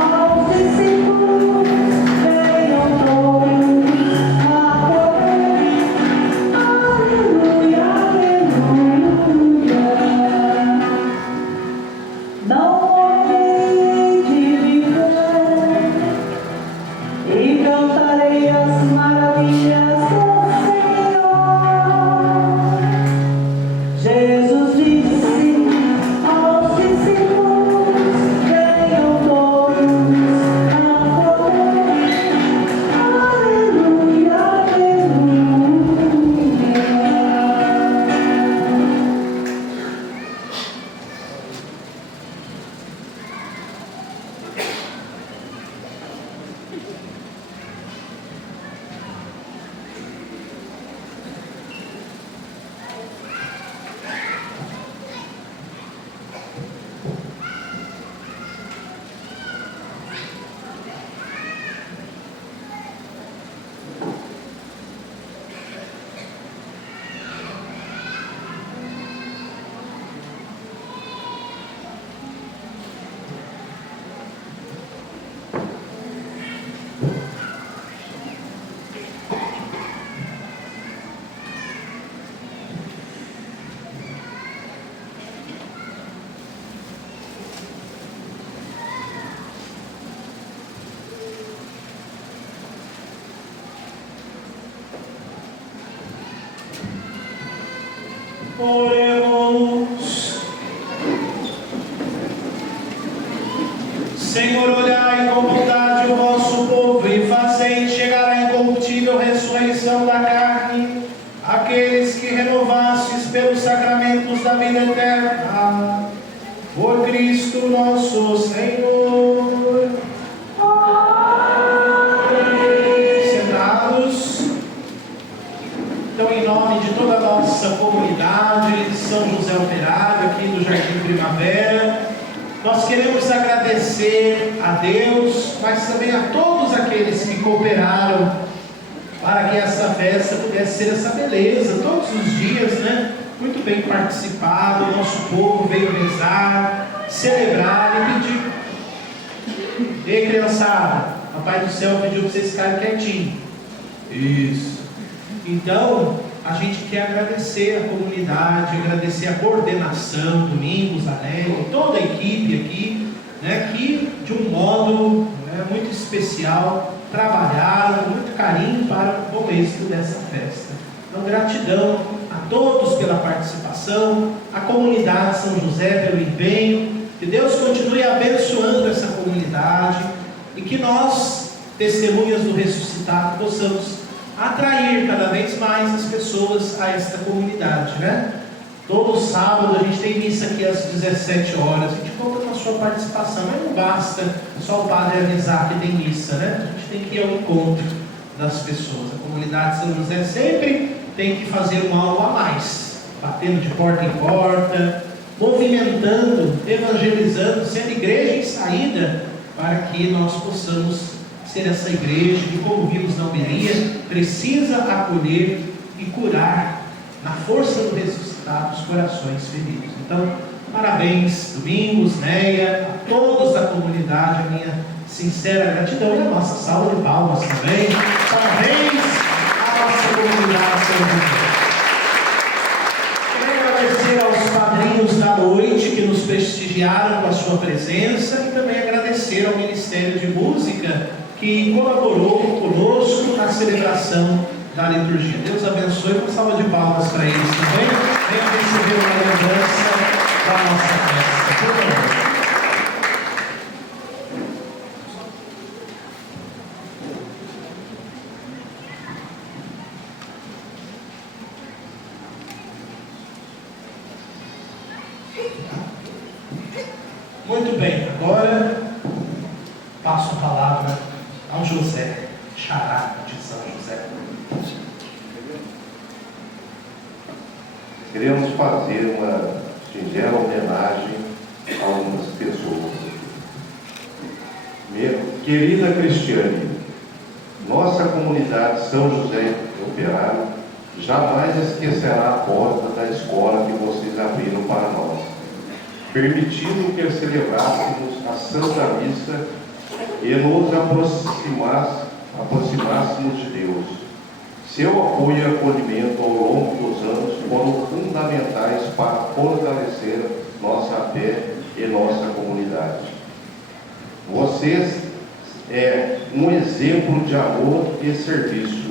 aos discípulos: venham todos adorar. Aleluia, aleluia. Não morrerei de viver e cantarei as maravilhas do Senhor. Jesus disse aos discípulos: venham todos adorar. Aleluia, aleluia. Oremos. Senhor, olhai com bondade o vosso povo e fazei chegar à incorruptível ressurreição da carne aqueles que renovastes pelos sacramentos da vida eterna. Por Cristo nosso Senhor. Sentados. Então, em nome de toda a nossa comunidade de São José Operário, aqui do Jardim Primavera, nós queremos agradecer a Deus, mas também a todos aqueles que cooperaram para que essa festa pudesse ser essa beleza, todos os dias, né? Muito bem participado, o nosso povo veio rezar, celebrar e pedir. Ei, criançada, Papai do Céu pediu para vocês ficarem quietinhos. Isso. Então, a gente quer agradecer a comunidade, agradecer a coordenação, Domingos, Anélia, toda a equipe aqui, né, que de um modo muito especial trabalharam com muito carinho para o bom êxito dessa festa. Então, gratidão a todos pela participação, a comunidade São José pelo empenho, que Deus continue abençoando essa comunidade e que nós, testemunhas do ressuscitado, possamos atrair cada vez mais as pessoas a esta comunidade, né? Todo sábado a gente tem missa aqui às 17 horas, a gente conta com a sua participação, mas não basta só o padre avisar que tem missa, né? A gente tem que ir ao encontro das pessoas. A comunidade São José sempre tem que fazer algo a mais, batendo de porta em porta, movimentando, evangelizando, sendo igreja em saída, para que nós possamos ser essa igreja que, como vimos na homilia, precisa acolher e curar, na força do ressuscitado, os corações feridos. Então, parabéns, Domingos, Neia, a todos da comunidade, a minha sincera gratidão e a nossa salva de palmas também. Parabéns à nossa comunidade São José. Quero agradecer aos padrinhos da noite que nos prestigiaram com a sua presença e também agradecer ao Ministério de Música que colaborou conosco na celebração da liturgia. Deus abençoe, com salva de palmas para eles também. Venham receber uma lembrança da nossa festa. Por favor. Muito bem, agora passo a palavra ao José, xará de São José. Queremos fazer uma singela homenagem a algumas pessoas. Minha querida Cristiane, nossa comunidade São José Operário jamais esquecerá a porta da escola que vocês abriram para nós. permitindo que celebrássemos a Santa Missa e nos aproximássemos de Deus. Seu apoio e acolhimento ao longo dos anos foram fundamentais para fortalecer nossa fé e nossa comunidade. Vocês é um exemplo de amor e serviço,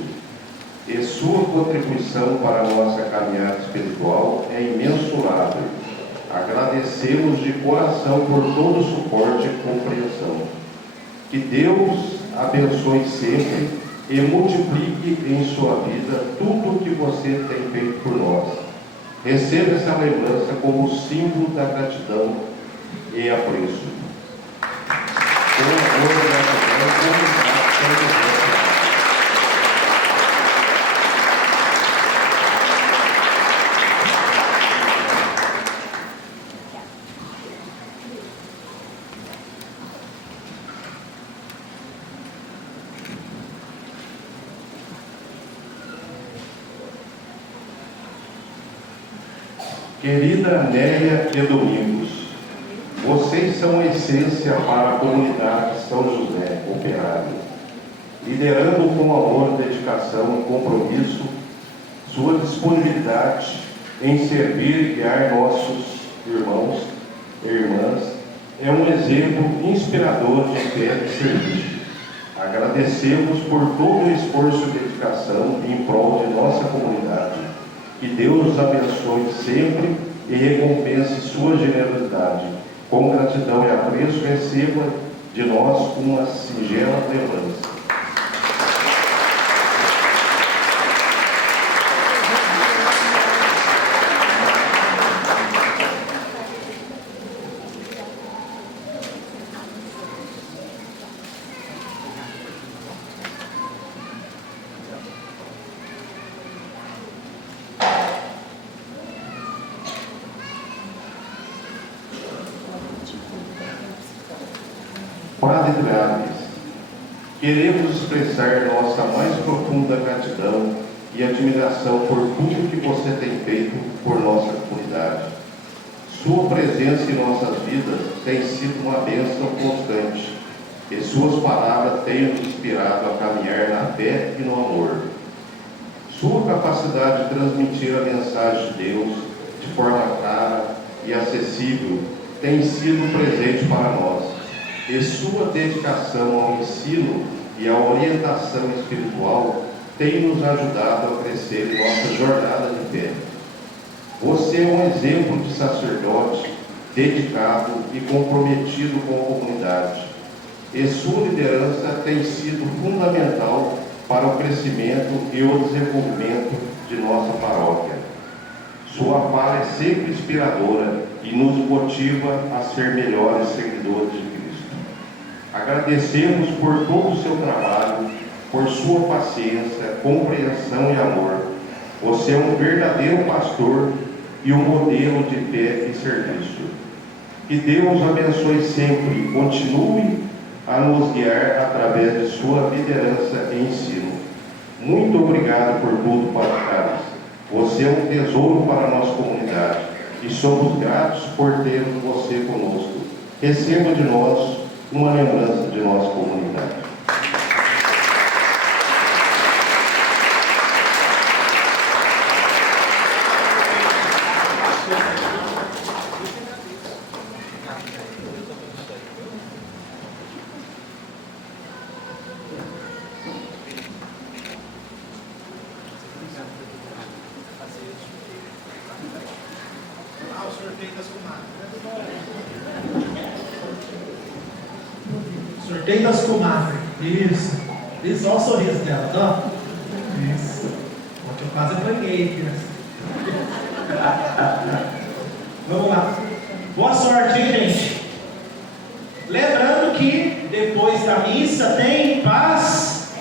e sua contribuição para a nossa caminhada espiritual é imensurável. Agradecemos de coração por todo o suporte e compreensão. Que Deus abençoe sempre e multiplique em sua vida tudo o que você tem feito por nós. Receba essa lembrança como símbolo da gratidão e apreço. Com amor e gratidão, comunidade. Querida Néia e Domingos, vocês são a essência para a comunidade São José Operário, liderando com amor, dedicação e compromisso sua disponibilidade em servir e guiar nossos irmãos e irmãs é um exemplo inspirador de fé e serviço. Agradecemos por todo o esforço e dedicação em prol de nossa comunidade. Que Deus os abençoe sempre e recompense sua generosidade. Com gratidão e apreço, receba de nós uma singela lembrança. Padre Graves, queremos expressar nossa mais profunda gratidão e admiração por tudo que você tem feito por nossa comunidade. Sua presença em nossas vidas tem sido uma bênção constante e suas palavras têm nos inspirado a caminhar na fé e no amor. Sua capacidade de transmitir a mensagem de Deus de forma clara e acessível tem sido presente para nós. E sua dedicação ao ensino e à orientação espiritual tem nos ajudado a crescer em nossa jornada de fé. Você é um exemplo de sacerdote dedicado e comprometido com a comunidade, e sua liderança tem sido fundamental para o crescimento e o desenvolvimento de nossa paróquia. Sua fala é sempre inspiradora e nos motiva a ser melhores seguidores de Cristo. Agradecemos por todo o seu trabalho, por sua paciência, compreensão e amor. Você é um verdadeiro pastor e um modelo de fé e serviço. Que Deus abençoe sempre e continue a nos guiar através de sua liderança e ensino. Muito obrigado por tudo, Padre Carlos. Você é um tesouro para a nossa comunidade e somos gratos por termos você conosco. Receba de nós uma lembrança de nossa comunidade. O sorteio das comadres. Sorteio das comadres. Isso. Isso, olha o sorriso dela, tá? Isso. Ontem eu quase apanhei, criança. Vamos lá. Boa sorte, hein, gente? Lembrando que depois da missa tem paz.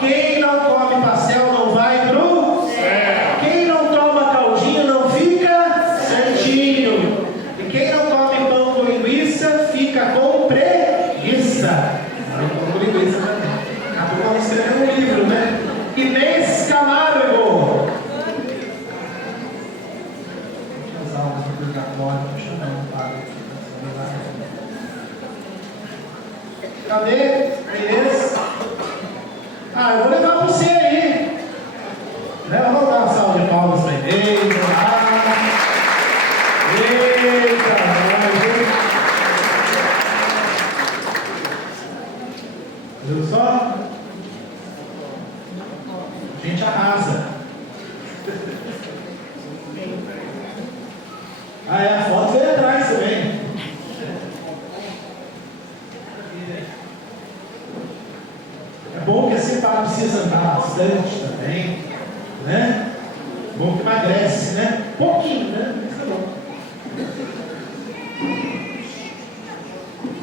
Quem não come pastel não vai pro céu. Quem não toma caldinho não fica certinho. E quem não come pão com linguiça fica com preguiça. Pão com linguiça também. A turma escreveu um livro, né? Inês Camargo. As almas do purgatório, chamando o padre. Cadê? Beleza? Ah, eu vou levar você aí. Né? Vamos dar uma salva de palmas para a igreja. Eita, viu só? A gente arrasa. Ah, é, a foto veio atrás também. É bom que assim precisa andar bastante também, né? Bom que emagrece, né? Pouquinho, né? Isso é bom.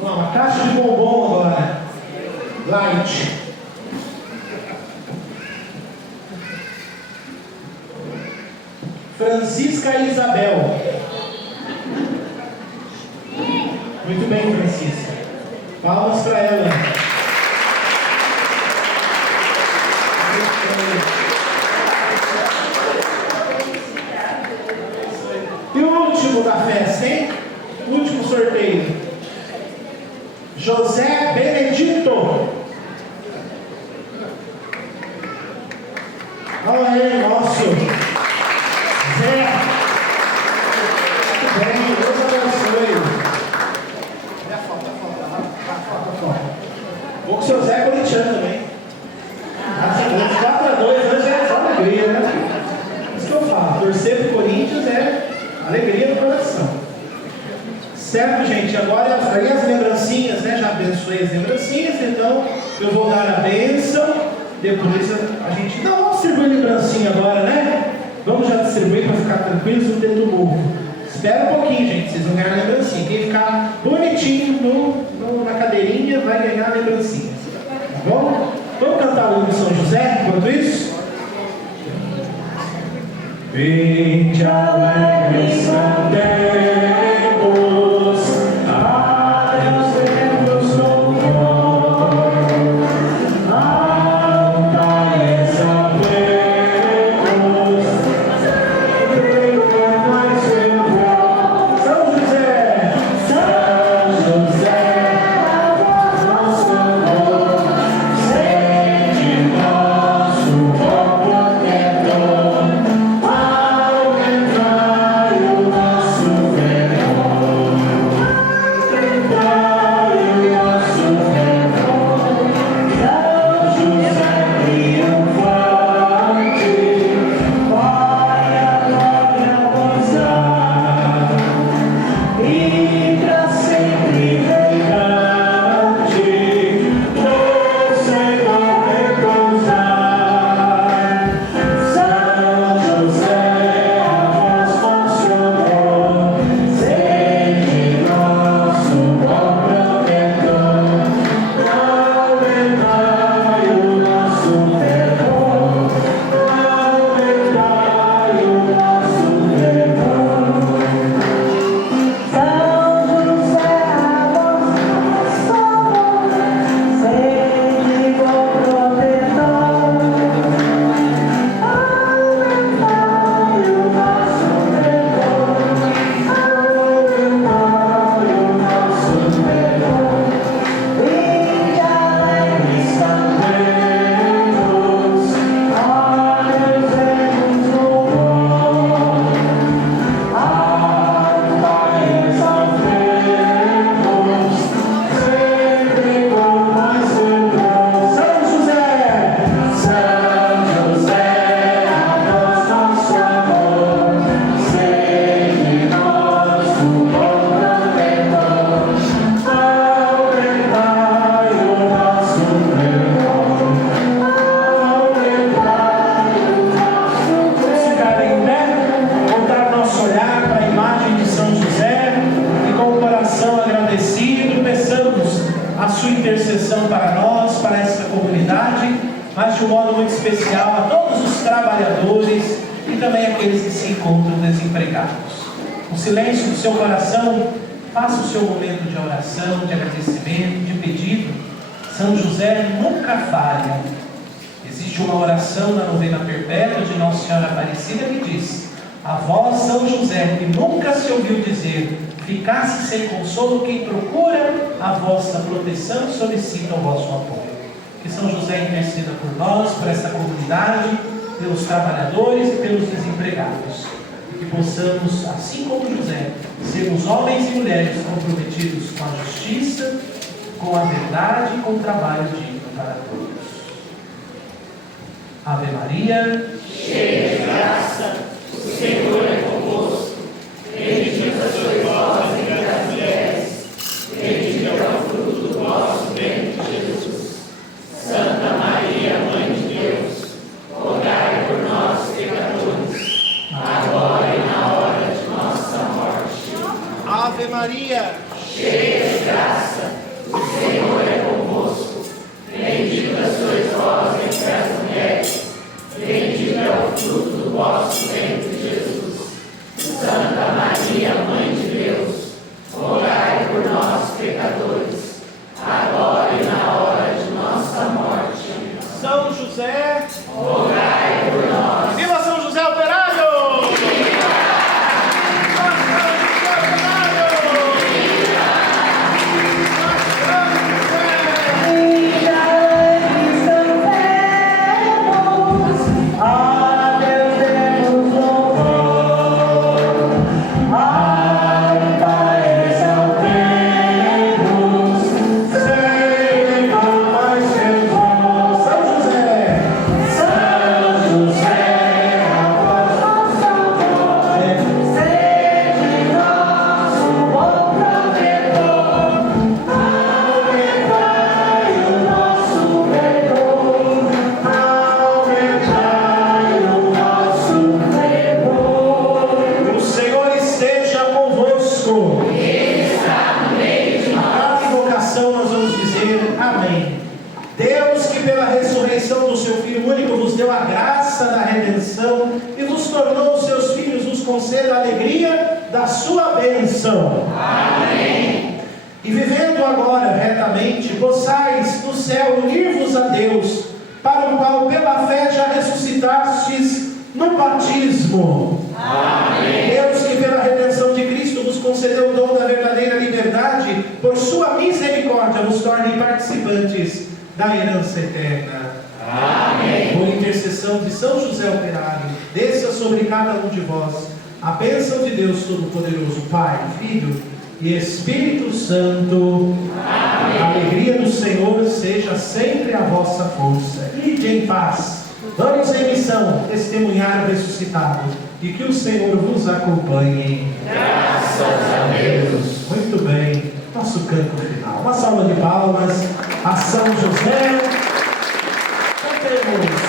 Vamos, uma caixa de bombom agora. Light. Francisca Isabel. Muito bem, Francisca. Palmas para ela. E o último da festa, hein? O último sorteio. José Benedito. Olha aí, nosso Zé. Muito bem, Deus abençoe. Olha a foto, a foto. Vou com o seu Zé corintiano também. 4-2, hoje é só alegria, né? Isso que eu falo, torcer pro Corinthians é alegria no coração. Certo, gente? Agora aí as lembrancinhas, né? Já abençoei as lembrancinhas, então eu vou dar a bênção. Depois a gente. Não, vamos distribuir lembrancinha agora, né? Vamos já distribuir para ficar tranquilos, não ter tumulto. Espera um pouquinho, gente, vocês vão ganhar lembrancinha. Quem ficar bonitinho na cadeirinha vai ganhar lembrancinha. Tá bom? Vamos cantar o hino de São José enquanto isso? Vinde alegres cantemos, a Deus demos louvor, alta exaltemos, sempre com mais fervor. São José, nosso amor, sede nosso bom protetor. Intercessão para nós, para esta comunidade, mas de um modo muito especial a todos os trabalhadores e também aqueles que se encontram desempregados. No silêncio do seu coração, faça o seu momento de oração, de agradecimento, de pedido. São José nunca falha. Existe uma oração na novena perpétua de Nossa Senhora Aparecida que diz: a vós, São José, que nunca se ouviu dizer, ficasse sem consolo quem procura a vossa proteção e solicitam o vosso apoio. Que São José interceda por nós, por esta comunidade, pelos trabalhadores e pelos desempregados. E que possamos, assim como José, sermos homens e mulheres comprometidos com a justiça, com a verdade e com o trabalho digno para todos. Ave Maria, cheia de graça, o Senhor é convosco. Bendita sois vós entre as mulheres, bendito é o fruto do vosso ventre, Jesus. Santa Maria, Mãe de Deus, rogai por nós, pecadores, agora e na hora de nossa morte. Ave Maria, cheia de graça, o Senhor é convosco. Bendita sois vós entre as mulheres, bendito é o fruto do vosso ventre, Jesus. Santa Maria, Mãe de Deus, rogai por nós, pecadores, agora e na hora de nossa morte. São José, rogai por nós. Viva São José Operário! Conceda a alegria da sua bênção. Amém. E vivendo agora retamente, possais no céu unir-vos a Deus, para o qual pela fé já ressuscitastes no batismo. Amém. Deus, que pela redenção de Cristo vos concedeu o dom da verdadeira liberdade, por sua misericórdia vos torne participantes da herança eterna. Amém. Por intercessão de São José Operário, desça sobre cada um de vós a bênção de Deus Todo-Poderoso, Pai, Filho e Espírito Santo. Amém. A alegria do Senhor seja sempre a vossa força. Ide em paz. Vamos em missão testemunhar o ressuscitado e que o Senhor vos acompanhe. Graças a Deus. Muito bem, nosso canto final. Uma salva de palmas a São José. Cantemos.